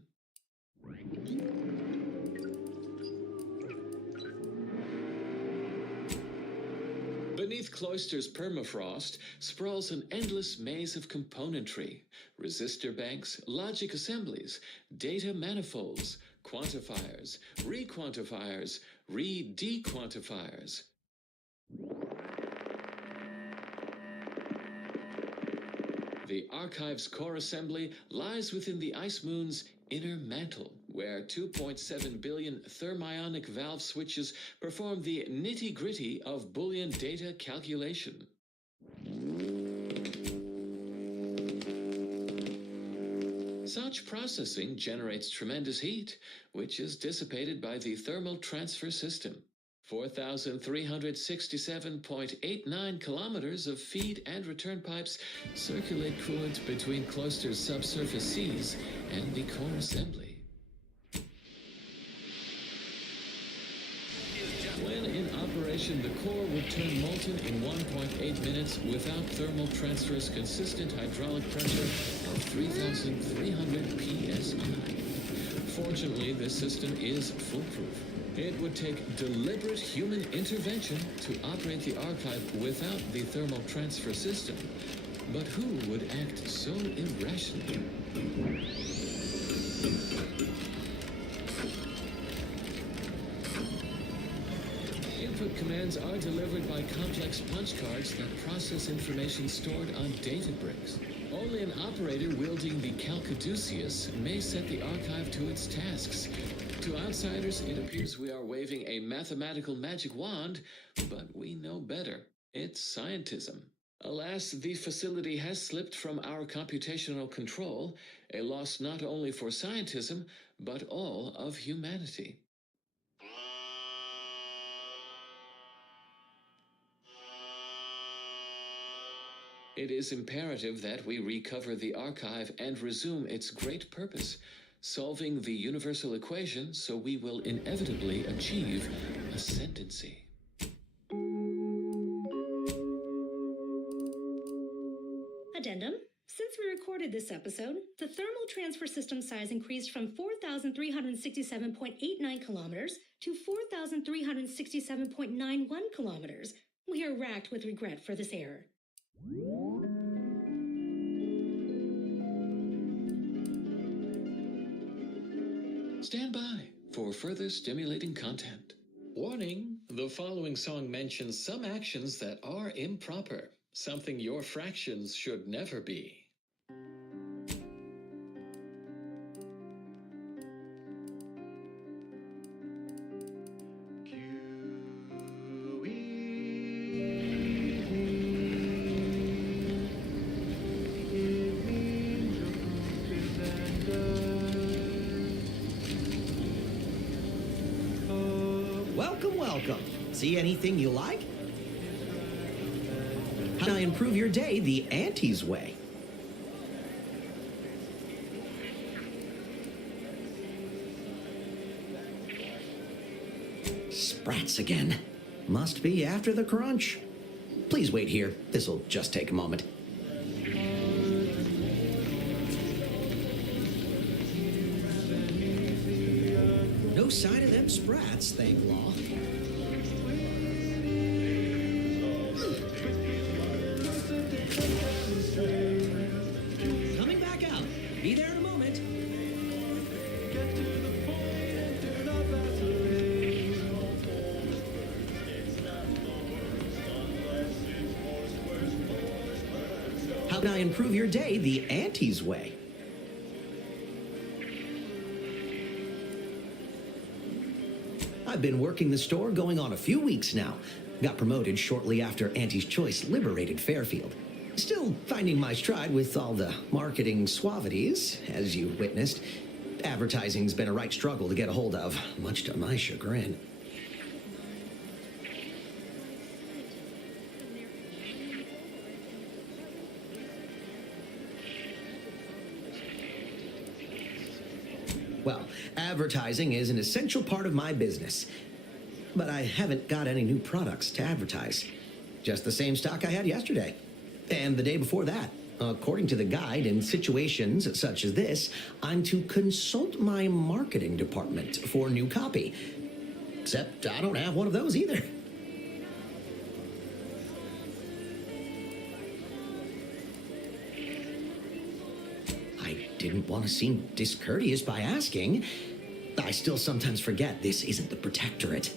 Beneath Cloister's permafrost sprawls an endless maze of componentry, resistor banks, logic assemblies, data manifolds, quantifiers, re-quantifiers, re-dequantifiers. The Archive's core assembly lies within the Ice Moon's inner mantle, where 2.7 billion thermionic valve switches perform the nitty-gritty of Boolean data calculation. Such processing generates tremendous heat, which is dissipated by the thermal transfer system. 4,367.89 kilometers of feed and return pipes circulate coolant between Cloister's subsurface seas and the core assembly. When in operation, the core would turn molten in 1.8 minutes without thermal transfer's consistent hydraulic pressure of 3,300 psi. Fortunately, this system is foolproof. It would take deliberate human intervention to operate the archive without the thermal transfer system. But who would act so irrationally? Input commands are delivered by complex punch cards that process information stored on data bricks. Only an operator wielding the Calcaduceus may set the archive to its tasks. To outsiders, it appears we are waving a mathematical magic wand, but we know better. It's scientism. Alas, the facility has slipped from our computational control, a loss not only for scientism, but all of humanity. It is imperative that we recover the archive and resume its great purpose, solving the universal equation so we will inevitably achieve ascendancy. Addendum. Since we recorded this episode, the thermal transfer system size increased from 4,367.89 kilometers to 4,367.91 kilometers. We are racked with regret for this error. Stand by for further stimulating content. Warning, the following song mentions some actions that are improper, something your fractions should never be. Welcome. See anything you like? How can I improve your day the Auntie's way? Sprats again. Must be after the crunch. Please wait here. This'll just take a moment. No sign of them sprats, thank law. Coming back out. Be there in a moment. How can I improve your day the Auntie's way? I've been working the store going on a few weeks now. Got promoted shortly after Auntie's Choice liberated Fairfield. Still finding my stride with all the marketing suavities, as you witnessed. Advertising's been a right struggle to get a hold of, much to my chagrin. Well, advertising is an essential part of my business. But I haven't got any new products to advertise. Just the same stock I had yesterday. And the day before that. According to the guide, in situations such as this, I'm to consult my marketing department for new copy. Except I don't have one of those either. didn't want to seem discourteous by asking. I still sometimes forget this isn't the Protectorate.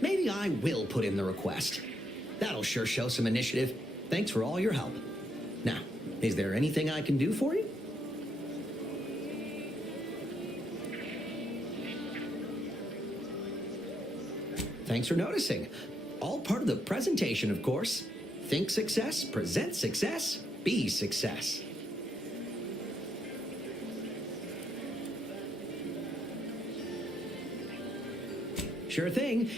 Maybe I will put in the request. That'll sure show some initiative. Thanks for all your help. Now, is there anything I can do for you? Thanks for noticing. All part of the presentation, of course. Think success, present success, be success. Sure thing.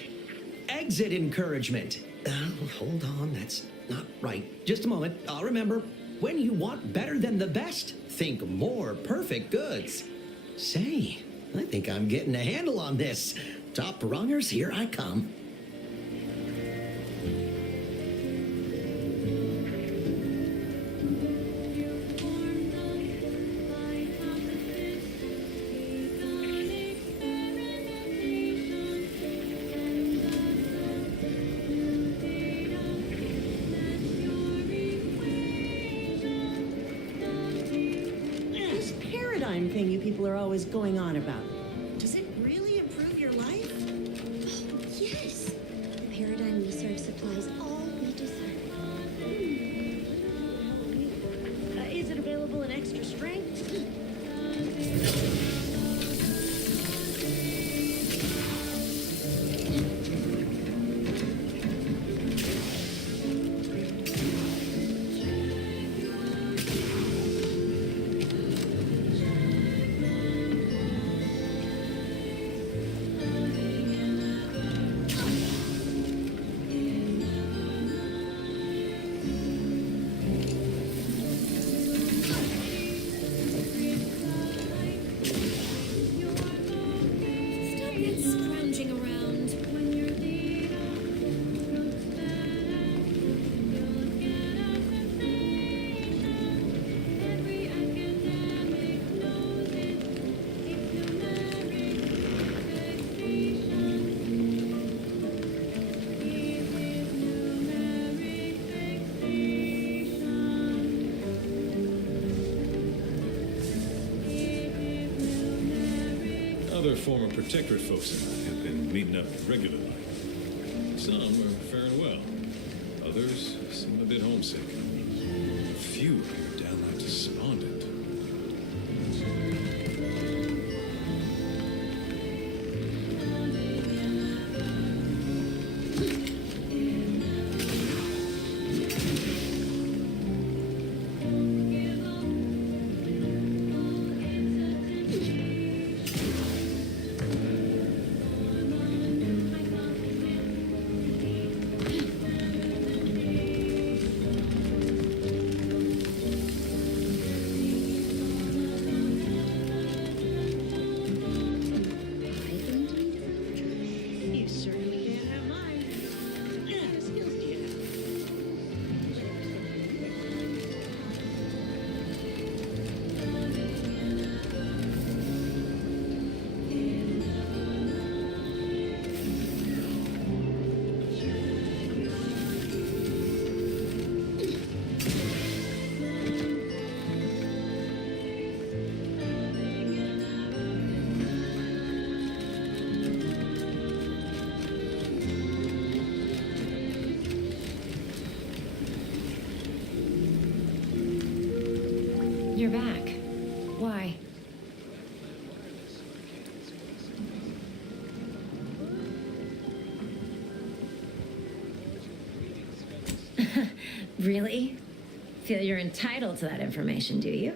Exit encouragement. Hold on, that's not right. Just a moment, I'll remember. When you want better than the best, think more perfect goods. Say, I think I'm getting a handle on this. Top rungers, here I come. This paradigm thing you people are always going on about. Does it really improve your life? Yes. The paradigm research supplies all we deserve. Is it available in extra strength? Stop that scrounging around. Other former Protectorate folks and I have been meeting up regularly. Some are faring well. Others seem a bit homesick. A few are downright despondent. You certainly can't have mine. What skills do you have? You're back. Why? Really? Feel you're entitled to that information, do you?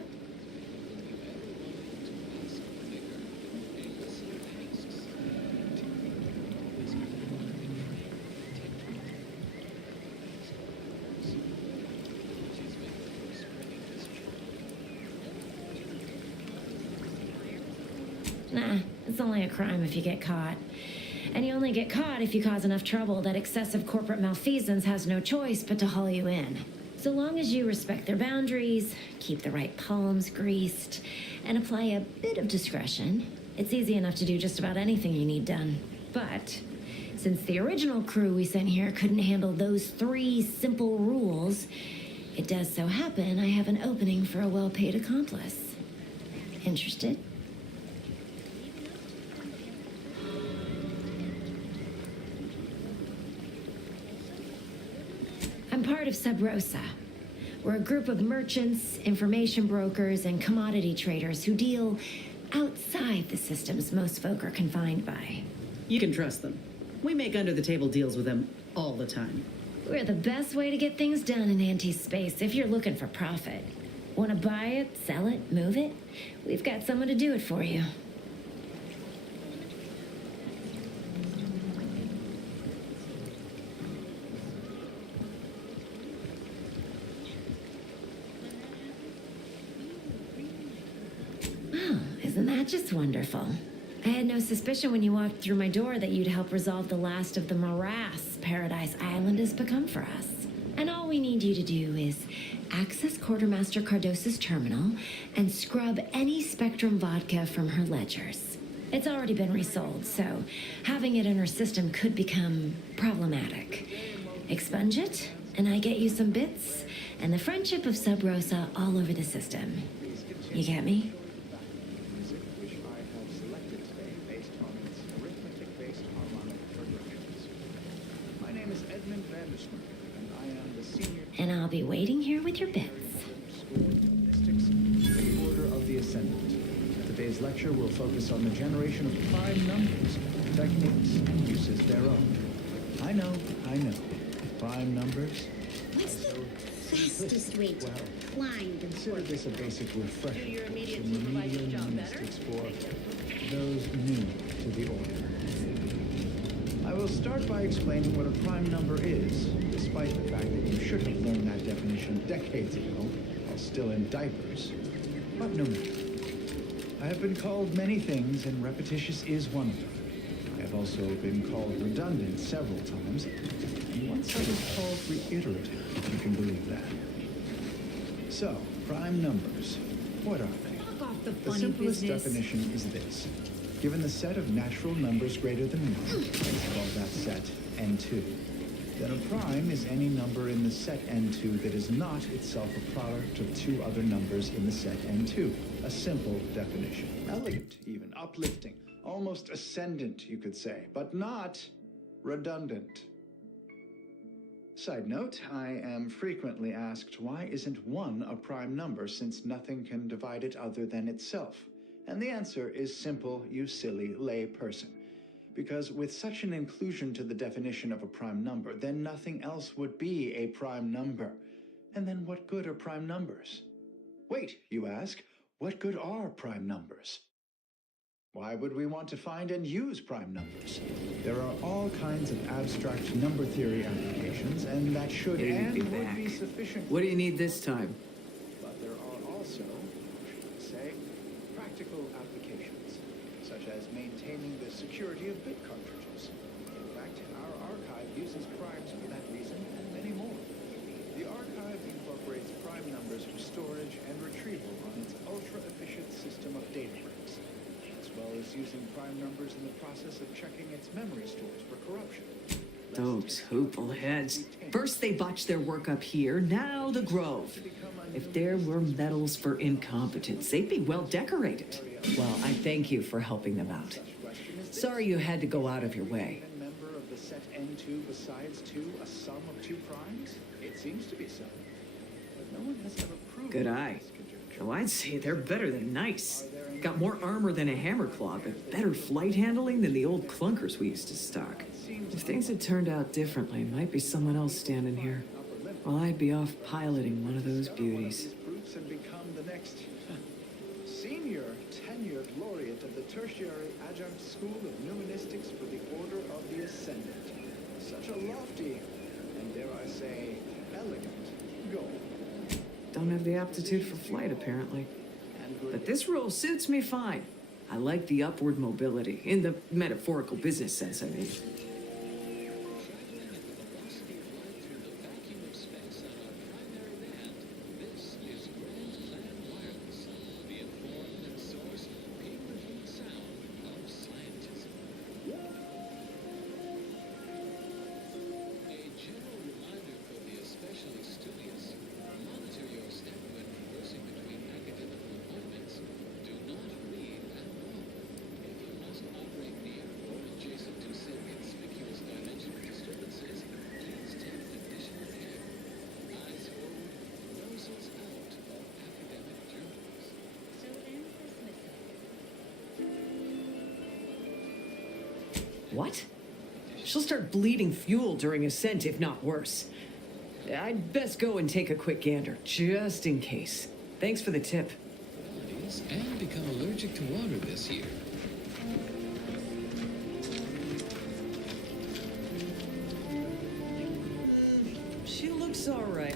Nah, it's only a crime if you get caught. And you only get caught if you cause enough trouble that excessive corporate malfeasance has no choice but to haul you in. So long as you respect their boundaries, keep the right palms greased, and apply a bit of discretion, it's easy enough to do just about anything you need done. But since the original crew we sent here couldn't handle those 3 simple rules, it does so happen I have an opening for a well-paid accomplice. Interested? I'm part of Sub Rosa. We're a group of merchants, information brokers, and commodity traders who deal outside the systems most folk are confined by. You can trust them. We make under-the-table deals with them all the time. We're the best way to get things done in anti-space if you're looking for profit. Want to buy it, sell it, move it? We've got someone to do it for you. Oh, isn't that just wonderful? I had no suspicion when you walked through my door that you'd help resolve the last of the morass Paradise Island has become for us. And all we need you to do is access Quartermaster Cardosa's terminal and scrub any Spectrum vodka from her ledgers. It's already been resold, so having it in her system could become problematic. Expunge it, and I get you some bits, and the friendship of Sub Rosa all over the system. You get me? And I'll be waiting here with your bits. The Order of the Ascendant. Today's lecture will focus on the generation of prime numbers, techniques, and uses thereof. I know. Prime numbers. What's the fastest way to climb the Consider this a basic refresher from remedial humanistics for those new to the Order. I will start by explaining what a prime number is, despite the fact that you should have learned that definition decades ago, while still in diapers. But no matter. I have been called many things, and repetitious is one of them. I have also been called redundant several times, and once I was called reiterative, if you can believe that. So, prime numbers. What are they? Knock off the The funny simplest business. definition is this. Given the set of natural numbers greater than 1, let's call that set N2. Then a prime is any number in the set N2 that is not itself a product of two other numbers in the set N2. A simple definition. Elegant, even. Uplifting. Almost ascendant, you could say. But not redundant. Side note, I am frequently asked why isn't 1 a prime number since nothing can divide it other than itself? And the answer is simple, you silly lay person. Because with such an inclusion to the definition of a prime number, then nothing else would be a prime number. And then what good are prime numbers? Wait, you ask, what good are prime numbers? Why would we want to find and use prime numbers? There are all kinds of abstract number theory applications, and that should and would be sufficient. What do you need this time? But there are also, should I say, practical applications, such as maintaining the security of bit cartridges. In fact, our archive uses primes for that reason and many more. The archive incorporates prime numbers for storage and retrieval on its ultra-efficient system of data bricks, as well as using prime numbers in the process of checking its memory stores for corruption. Those hoople heads. First they botched their work up here, now the Grove. If there were medals for incompetence, they'd be well decorated. Well, I thank you for helping them out. Sorry you had to go out of your way. Member of the set N2 besides 2 a sum of 2 primes? It seems to be so. But no one has ever proved Good eye. Oh, I'd say they're better than nice. Got more armor than a hammer claw, but better flight handling than the old clunkers we used to stock. If things had turned out differently, might be someone else standing here. Well, I'd be off piloting one of those beauties. Brutes and become the next senior tenured laureate of the tertiary adjunct school of numismatics for the Order of the Ascendant. Such a lofty, and dare I say, elegant goal. Don't have the aptitude for flight, apparently. But this role suits me fine. I like the upward mobility, in the metaphorical business sense, I mean. What? She'll start bleeding fuel during ascent, if not worse. I'd best go and take a quick gander, just in case. Thanks for the tip. And become allergic to water this year. She looks all right.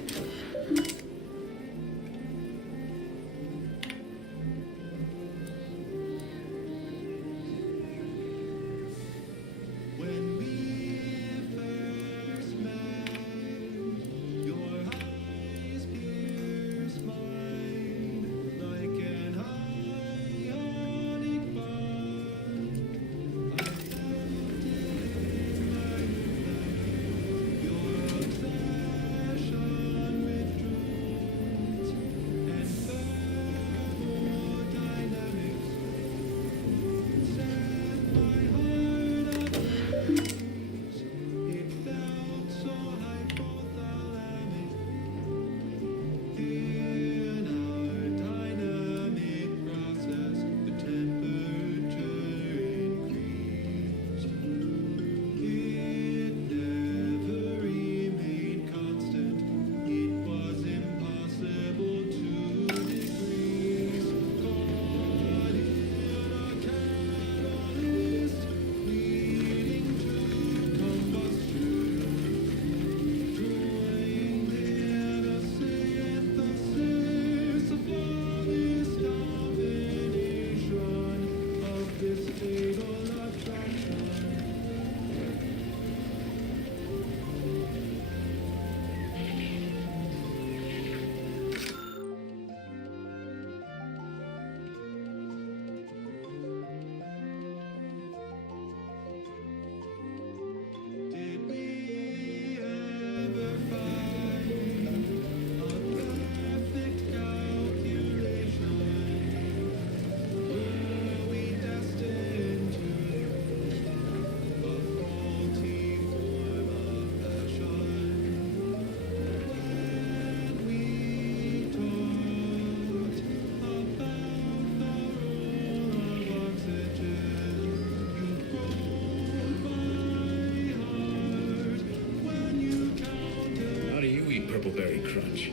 Purpleberry Crunch.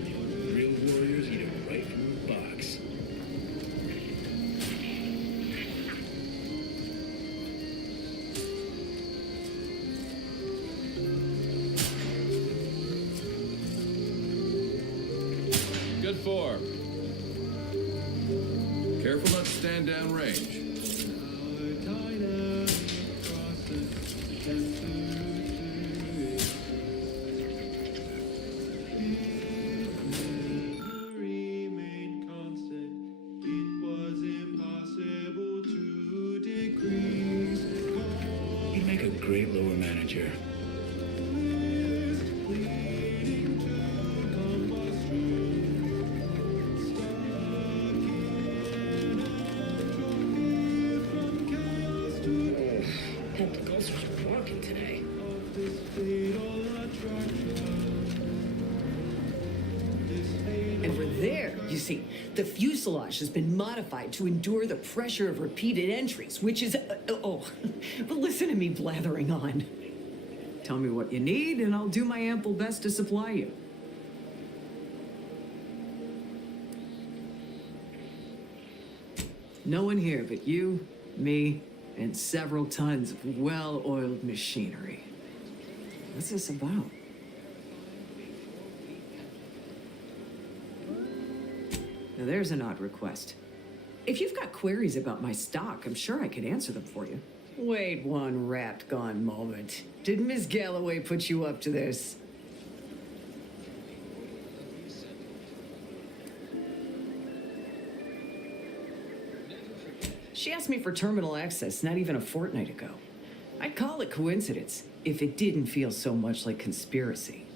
Real warriors eat it right from the box. Good form. Careful not to stand down range. You'd make a great lower manager. Hope the ghost was working today. And over there, you see, the fuselage has been modified to endure the pressure of repeated entries, which is... but listen to me blathering on. Tell me what you need, and I'll do my ample best to supply you. No one here but you, me, and several tons of well-oiled machinery. What's this about? Now there's an odd request. If you've got queries about my stock, I'm sure I could answer them for you. Wait one rat-gone moment. Did Miss Galloway put you up to this? She asked me for terminal access not even a fortnight ago. I'd call it coincidence if it didn't feel so much like conspiracy.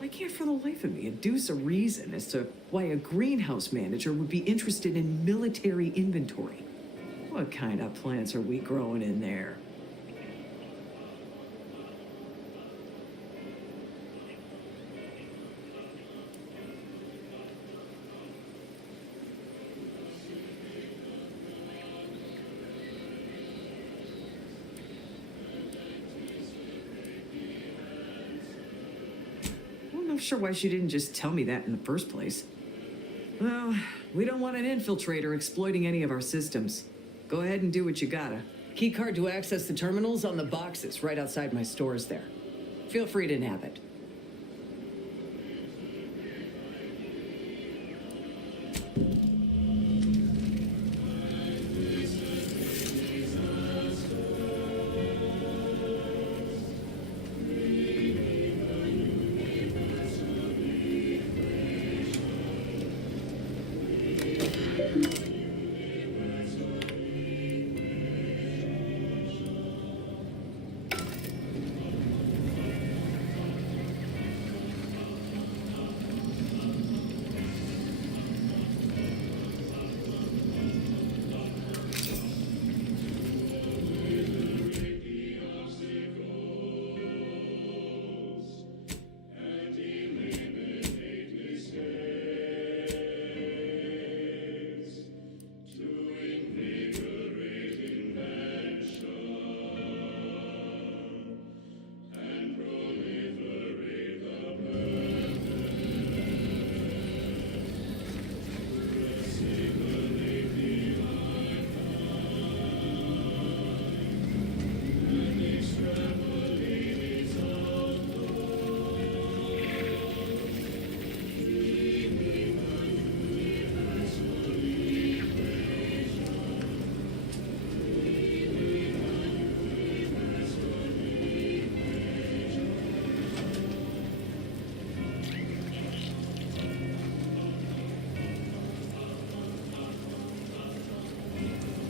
I can't for the life of me adduce a reason as to why a greenhouse manager would be interested in military inventory. What kind of plants are we growing in there? not sure why she didn't just tell me that in the first place. Well, we don't want an infiltrator exploiting any of our systems. Go ahead and do what you gotta. Keycard to access the terminals on the boxes right outside my stores there. Feel free to nab it.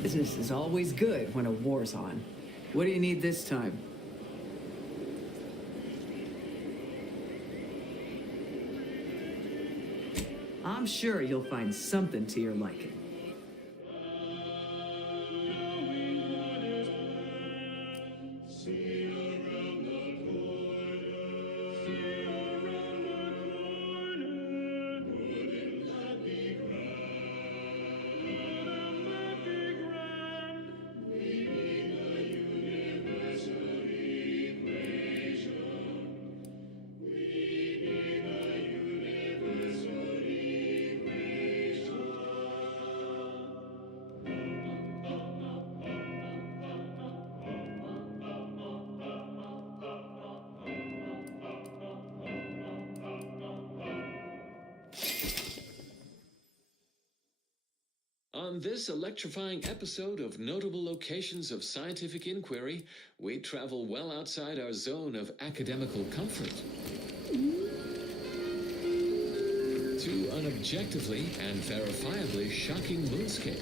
Business is always good when a war's on. What do you need this time? I'm sure you'll find something to your liking. On this electrifying episode of Notable Locations of Scientific Inquiry, we travel well outside our zone of academical comfort to an objectively and verifiably shocking moonscape,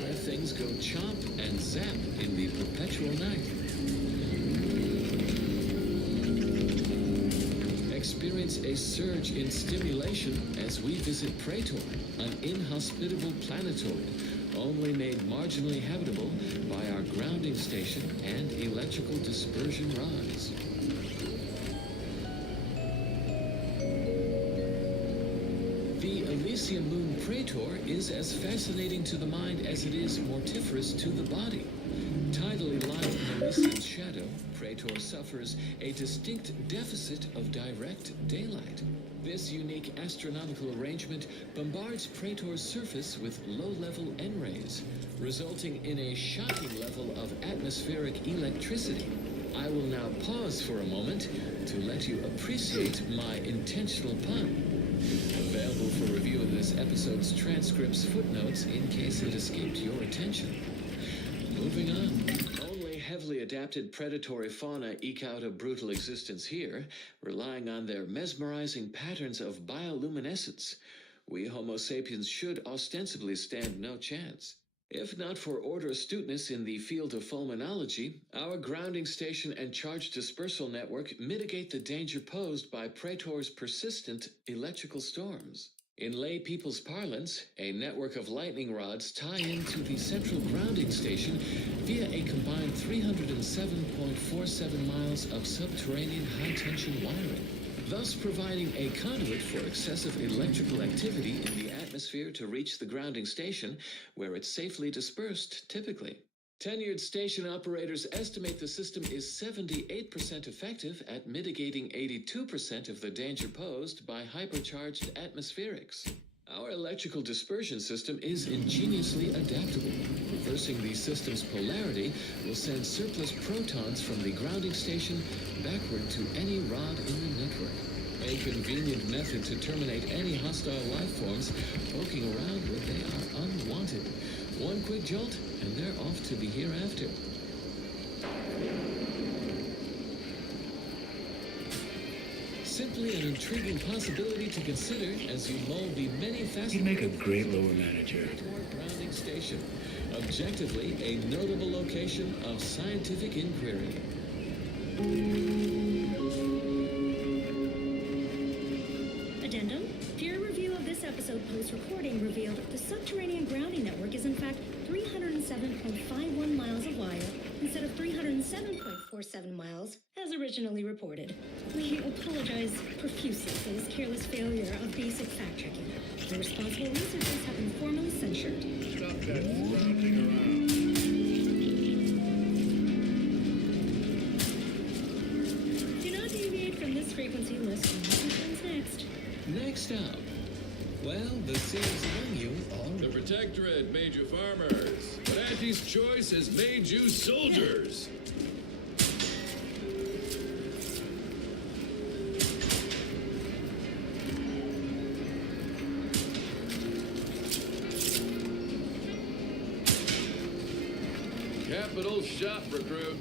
where things go chomp and zap in the perpetual night. Experience a surge in stimulation as we visit Praetor, an inhospitable planetoid only made marginally habitable by our grounding station and electrical dispersion rods. The Elysian moon Praetor is as fascinating to the mind as it is mortiferous to the body. Tidally lying in Elysian's shadow, Praetor suffers a distinct deficit of direct daylight. This unique astronomical arrangement bombards Praetor's surface with low-level N-rays, resulting in a shocking level of atmospheric electricity. I will now pause for a moment to let you appreciate my intentional pun. Available for review in this episode's transcripts footnotes in case it escaped your attention. Moving on. Only heavily adapted predatory fauna eke out a brutal existence here, relying on their mesmerizing patterns of bioluminescence. We Homo sapiens should ostensibly stand no chance. If not for Order astuteness in the field of fulminology, our grounding station and charge dispersal network mitigate the danger posed by Praetor's persistent electrical storms. In lay people's parlance, a network of lightning rods tie into the central grounding station via a combined 307.47 miles of subterranean high-tension wiring, thus providing a conduit for excessive electrical activity in the atmosphere to reach the grounding station, where it's safely dispersed typically. Tenured station operators estimate the system is 78% effective at mitigating 82% of the danger posed by hypercharged atmospherics. Our electrical dispersion system is ingeniously adaptable. Reversing the system's polarity will send surplus protons from the grounding station backward to any rod in the network. A convenient method to terminate any hostile life forms poking around when they are unwanted. One quick jolt, and they're off to the hereafter. Simply an intriguing possibility to consider as you mull the many facets. He'd make a great lower manager. Grounding station, objectively a notable location of scientific inquiry. Addendum: peer review of this episode post-recording revealed the subterranean grounding network is in fact 307.51 miles of wire instead of 307.47 miles as originally reported. We apologize profusely for this careless failure of basic fact-checking. The responsible researchers have been formally censured. Stop that sprouting around. Do not deviate from this frequency list. What comes next? Next up, well, the scenes among you are... The Protectorate made you farmers, but Auntie's Choice has made you soldiers. Capital shot, recruit.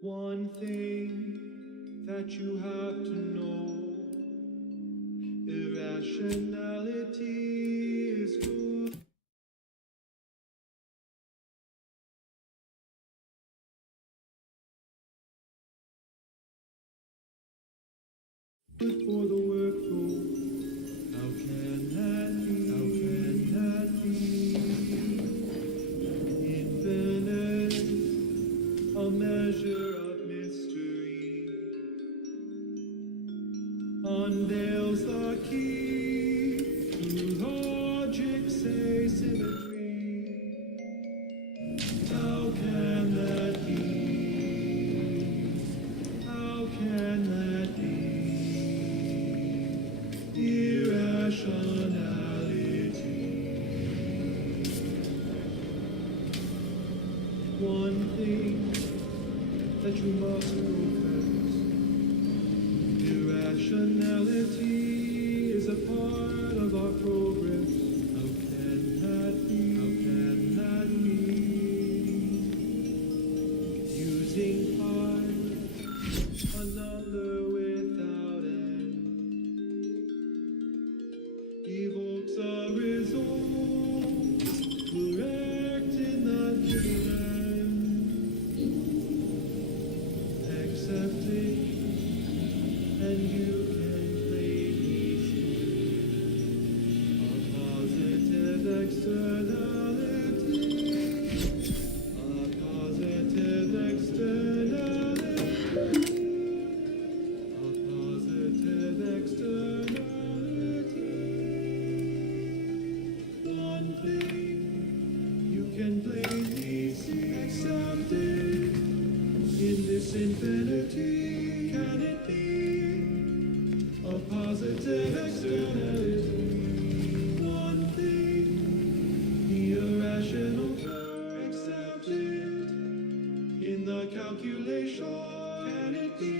One thing that you have to know, irrationality is good. Good for the workflow. How can that be? How can that be? Infinite, a measure of mystery, unveils the key to logic's asymmetry. How can that be? How can that be? Irrationality. One thing that you must profess, irrationality is a part of our progress. How can that be? How can that be? Using pi, a number without end, evokes a result correct in the given end. Accept it, and you can plainly see a positive externality. A positive externality. A positive externality. One thing you can plainly see. Accept it. In this infinity, can it be a positive externality? One thing, the irrational accept it. In the calculation, can it be?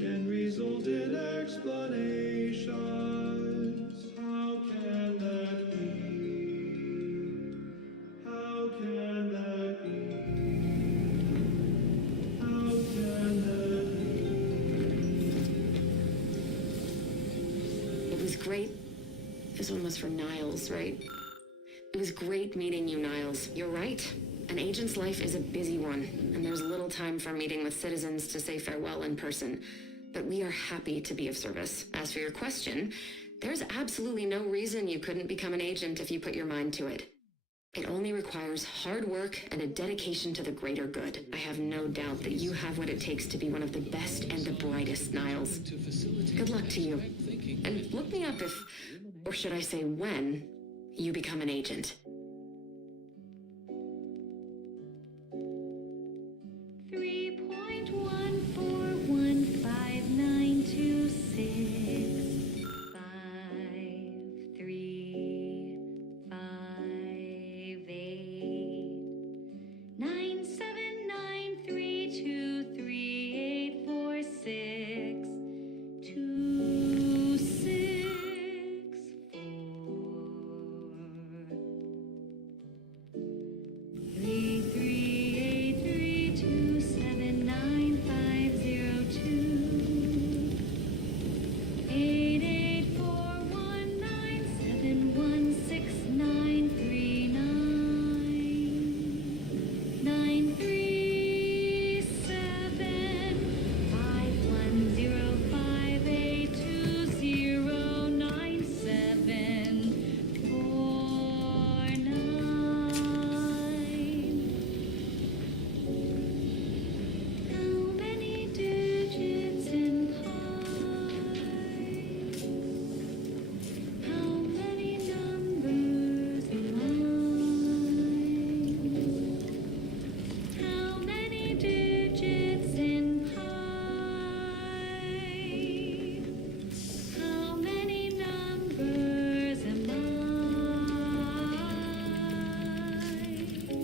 Can result in explanations. How can that be? How can that be? How can that It was great This one was for Niles, right? It was great meeting you, Niles. You're right. An agent's life is a busy one, and there's little time for meeting with citizens to say farewell in person. But we are happy to be of service. As for your question, there's absolutely no reason you couldn't become an agent if you put your mind to it. It only requires hard work and a dedication to the greater good. I have no doubt that you have what it takes to be one of the best and the brightest, Niles. Good luck to you. And look me up if, or should I say when, you become an agent. 3.1415926535358979. Three, 3.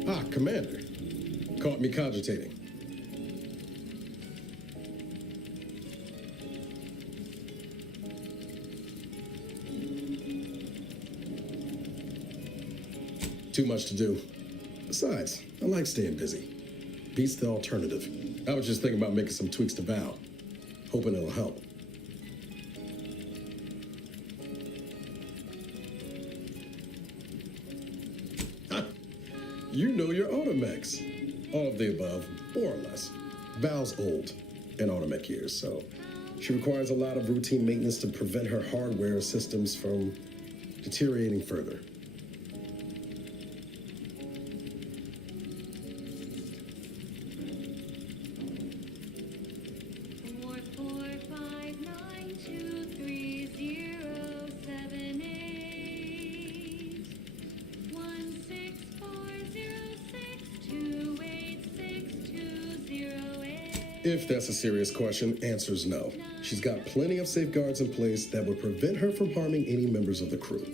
Ah, Commander. Caught me cogitating. Too much to do. Besides, I like staying busy. Beats the alternative. I was just thinking about making some tweaks to Val. Hoping it'll help. You know your automechs. All of the above, more or less. Val's old in automech years, so she requires a lot of routine maintenance to prevent her hardware systems from deteriorating further. If that's a serious question, answer's no. She's got plenty of safeguards in place that would prevent her from harming any members of the crew,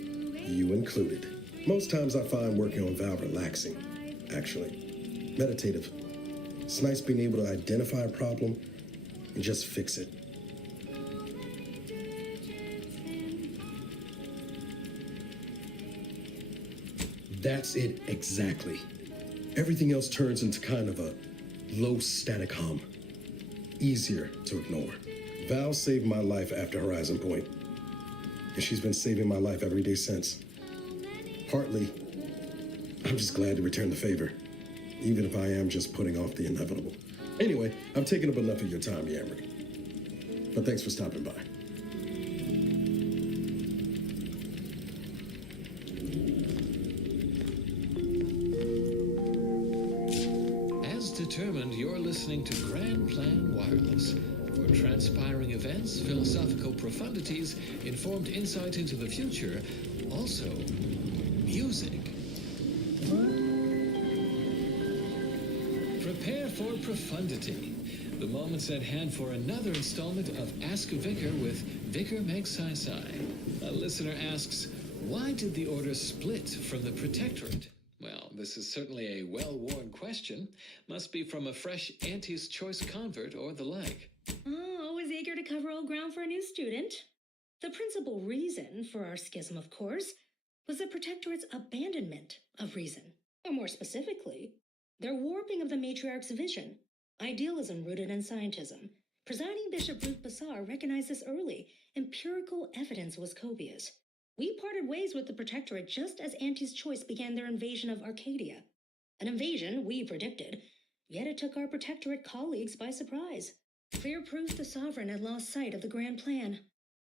you included. Most times I find working on Val relaxing, actually. Meditative. It's nice being able to identify a problem and just fix it. That's it exactly. Everything else turns into kind of a low static hum. Easier to ignore. Val saved my life after Horizon Point, and she's been saving my life every day since. Partly, I'm just glad to return the favor, even if I am just putting off the inevitable. Anyway, I've taken up enough of your time, Yamri. But thanks for stopping by. Determined, you're listening to Grand Plan Wireless. For transpiring events, philosophical profundities, informed insight into the future, also music. Prepare for profundity. The moment's at hand for another installment of Ask Vicar with Vicar Meg Sai Sai. A listener asks, why did the Order split from the Protectorate? Well, this is certainly a well-worn question. Must be from a fresh Auntie's Choice convert or the like. Oh, always eager to cover old ground for a new student. The principal reason for our schism, of course, was the Protectorate's abandonment of reason. Or more specifically, their warping of the matriarch's vision. Idealism rooted in scientism. Presiding Bishop Ruth Bassar recognized this early. Empirical evidence was copious. We parted ways with the Protectorate just as Auntie's Choice began their invasion of Arcadia. An invasion we predicted, yet it took our Protectorate colleagues by surprise. Clear proof the Sovereign had lost sight of the grand plan,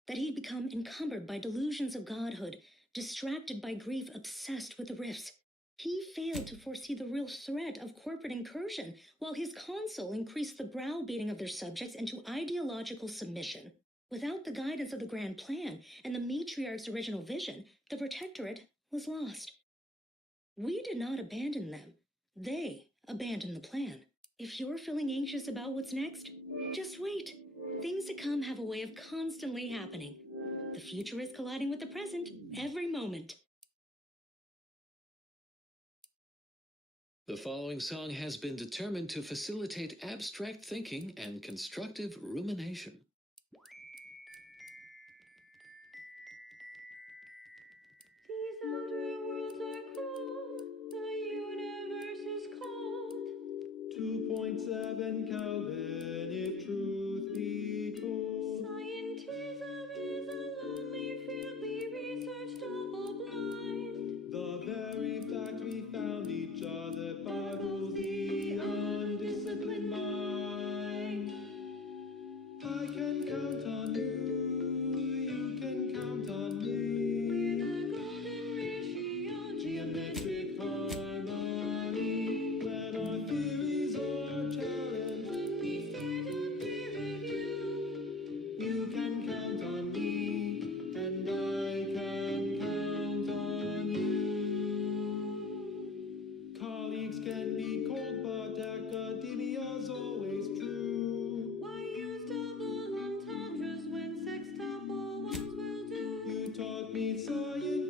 that he'd become encumbered by delusions of godhood, distracted by grief, obsessed with the rifts. He failed to foresee the real threat of corporate incursion, while his consul increased the browbeating of their subjects into ideological submission. Without the guidance of the grand plan and the matriarch's original vision, the Protectorate was lost. We did not abandon them. They abandoned the plan. If you're feeling anxious about what's next, just wait. Things to come have a way of constantly happening. The future is colliding with the present every moment. The following song has been determined to facilitate abstract thinking and constructive rumination. These outer worlds are cruel, the universe is cold. 2.7 Kelvin, if truth be told. Scientism is a lonely field, we research double-blind. The very fact we found each other boggles the undisciplined mind. I can count on you, you can count on me. We're the golden ratio, geometric harmony. When our theories are challenged, when we start a peer review, you can count on me, and I can count on you. Colleagues can be cold, but academia's always true. Why use double entendres when sextuple ones will do? You taught me science.